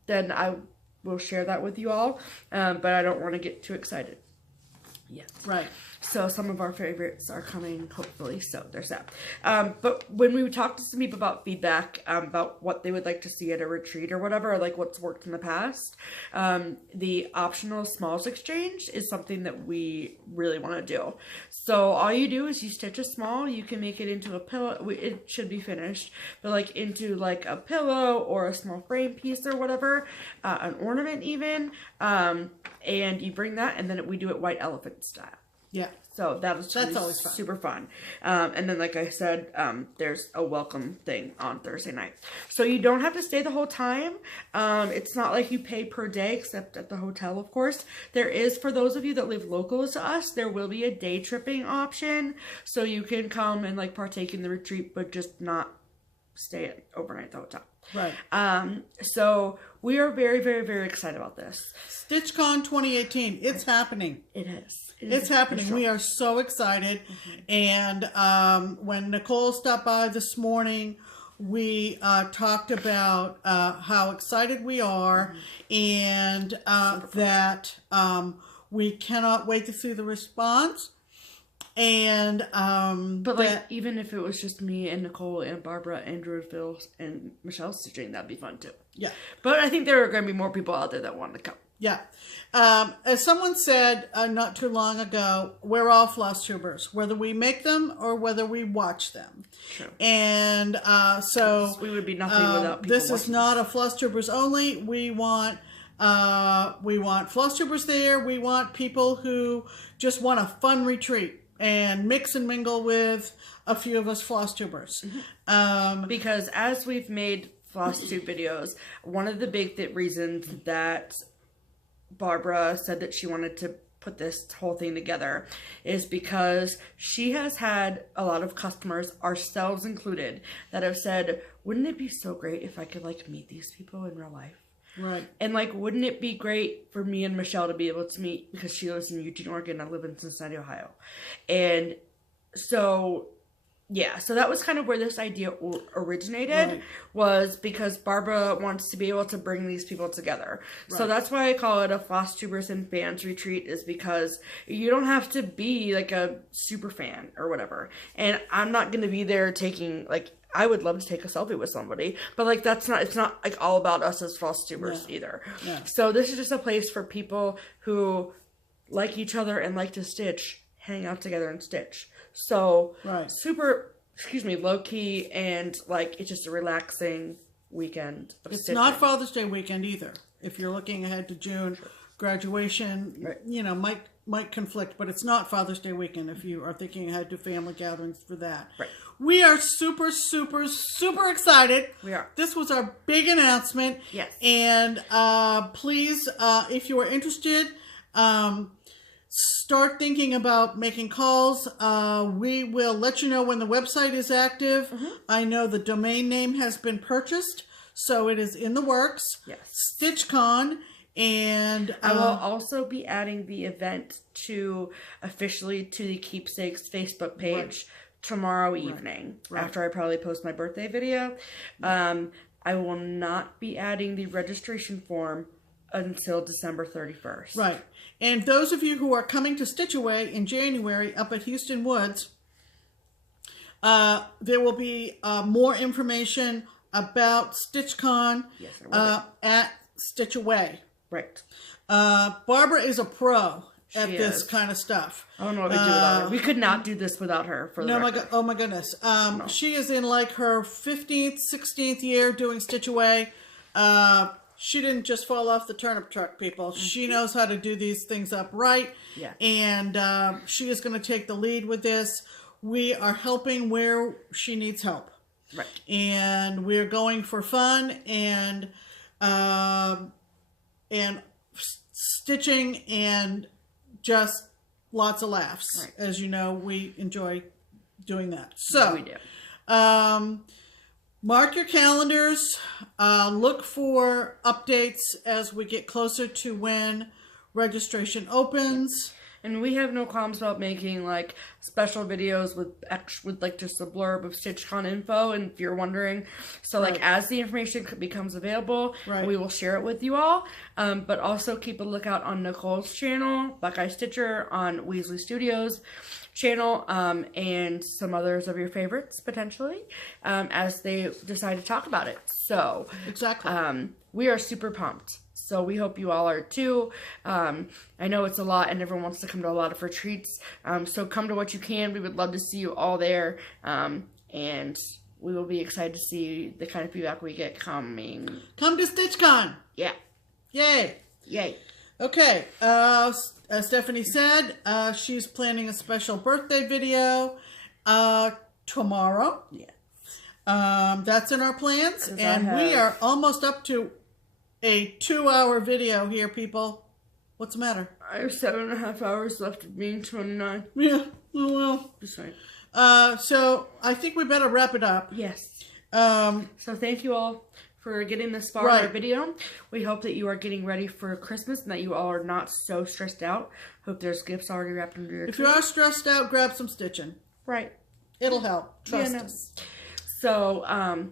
then I will share that with you all. But I don't want to get too excited yet. Right. So some of our favorites are coming, hopefully. So there's that. But when we would talk to some people about feedback, about what they would like to see at a retreat or whatever, or like what's worked in the past, the optional smalls exchange is something that we really want to do. So all you do is you stitch a small, you can make it into a pillow. It should be finished, but like into like a pillow or a small frame piece or whatever, an ornament even, and you bring that, and then we do it white elephant style. Yeah. So that's always fun. Super fun. And then, like I said, there's a welcome thing on Thursday night. So you don't have to stay the whole time. It's not like you pay per day, except at the hotel, of course. There is, for those of you that live local to us, there will be a day tripping option. So you can come and like partake in the retreat, but just not stay overnight at the hotel. Right. So we are very, very, very excited about this. StitchCon 2018. It's happening. It is. It's happening. We are so excited. Mm-hmm. And when Nicole stopped by this morning, we talked about how excited we are, and that we cannot wait to see the response. And but like, even if it was just me and Nicole and Barbara, Andrew, Phil, and Michelle stitching, that'd be fun too. Yeah. But I think there are going to be more people out there that want to come. Yeah. As someone said not too long ago, we're all FlossTubers, whether we make them or whether we watch them. True. And so we would be nothing without people. This is not a FlossTubers only. We want FlossTubers there. We want people who just want a fun retreat and mix and mingle with a few of us FlossTubers. Mm-hmm. Because as we've made FlossTube videos, one of the big reasons that Barbara said that she wanted to put this whole thing together is because she has had a lot of customers, ourselves included, that have said, wouldn't it be so great if I could like meet these people in real life? Right. And like, wouldn't it be great for me and Michelle to be able to meet, because she lives in Eugene, Oregon, I live in Cincinnati, Ohio. And so, yeah, so that was kind of where this idea originated, right. Was because Barbara wants to be able to bring these people together. Right. So that's why I call it a FlossTubers and Fans Retreat, is because you don't have to be like a super fan or whatever. And I'm not going to be there taking like, I would love to take a selfie with somebody, but like it's not like all about us as FlossTubers either. Yeah. So this is just a place for people who like each other and like to stitch, hang out together and stitch. So super, low key, and like it's just a relaxing weekend of It's stitching. not Father's Day weekend either. If you're looking ahead to June, graduation, you know, might conflict, but it's not Father's Day weekend if you are thinking ahead to family gatherings for that. Right. we are super, super, super excited. We are. This was our big announcement. Yes. And please, if you are interested, start thinking about making calls. We will let you know when the website is active. Mm-hmm. I know the domain name has been purchased, so it is in the works. Yes. StitchCon. And I will also be adding the event officially to the Keepsakes Facebook page tomorrow evening, after I probably post my birthday video. I will not be adding the registration form until December 31st. Right. And those of you who are coming to Stitch Away in January up at Houston Woods, there will be more information about StitchCon at Stitch Away. Right. Barbara is a pro at She this is. kind of stuff. I don't know what we'd do without her. We could not do this without her. For the record. Oh my goodness. She is in like her 15th, 16th year doing Stitch Away. She didn't just fall off the turnip truck, people. She knows how to do these things up right. Yeah. And she is going to take the lead with this. We are helping where she needs help. Right. And we're going for fun and stitching and just lots of laughs. Right. As you know, we enjoy doing that. So we do. Mark your calendars. Look for updates as we get closer to when registration opens. And we have no qualms about making like special videos with like just a blurb of StitchCon info. And if you're wondering, so like as the information becomes available, we will share it with you all. But also keep a lookout on Nicole's channel, Buckeye Stitcher, on Weasley Studios channel, and some others of your favorites potentially, as they decide to talk about it. So exactly, we are super pumped. So we hope you all are too. I know it's a lot and everyone wants to come to a lot of retreats. So come to what you can. We would love to see you all there. And we will be excited to see the kind of feedback we get coming. Come to StitchCon. Yeah. Yay. Yay. Okay. As Stephanie said, she's planning a special birthday video tomorrow. Yeah. That's in our plans. And we are almost up to a 2-hour video here, people. What's the matter? I have 7.5 hours left of being 29. Yeah. Oh, well. Just right. So I think we better wrap it up. Yes. So thank you all for getting this far in our video. We hope that you are getting ready for Christmas and that you all are not so stressed out. Hope there's gifts already wrapped under your tree. If you are stressed out, grab some stitching. Right. It'll help. Trust us. So,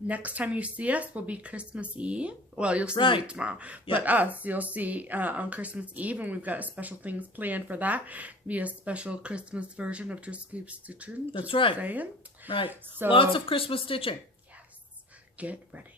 next time you see us will be Christmas Eve. Well, you'll see me tomorrow. But us, you'll see on Christmas Eve. And we've got special things planned for that. Be a special Christmas version of JustKeepStitchin. That's right. Saying. Right. So, lots of Christmas stitching. Yes. Get ready.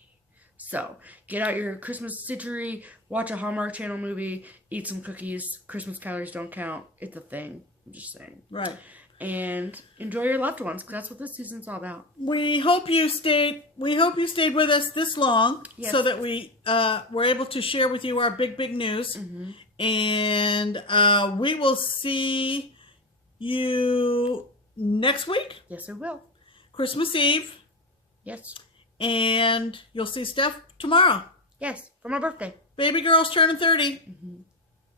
So, get out your Christmas stitchery. Watch a Hallmark Channel movie. Eat some cookies. Christmas calories don't count. It's a thing. I'm just saying. Right. And enjoy your loved ones, because that's what this season's all about. We hope you stayed with us this long, so that we were able to share with you our big news. Mm-hmm. And we will see you next week. Yes, we will. Christmas Eve. Yes. And you'll see Steph tomorrow. Yes, for my birthday. Baby girl's turning 30. Mm-hmm.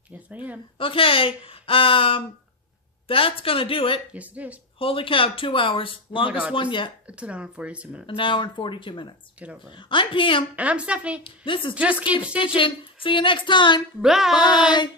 Yes, I am. Okay. That's going to do it. Yes, it is. Holy cow, 2 hours. Longest one yet. It's an hour and 42 minutes. An hour and 42 minutes. Get over it. I'm Pam. And I'm Stephanie. This is Just Keep Stitching. See you next time. Bye. Bye.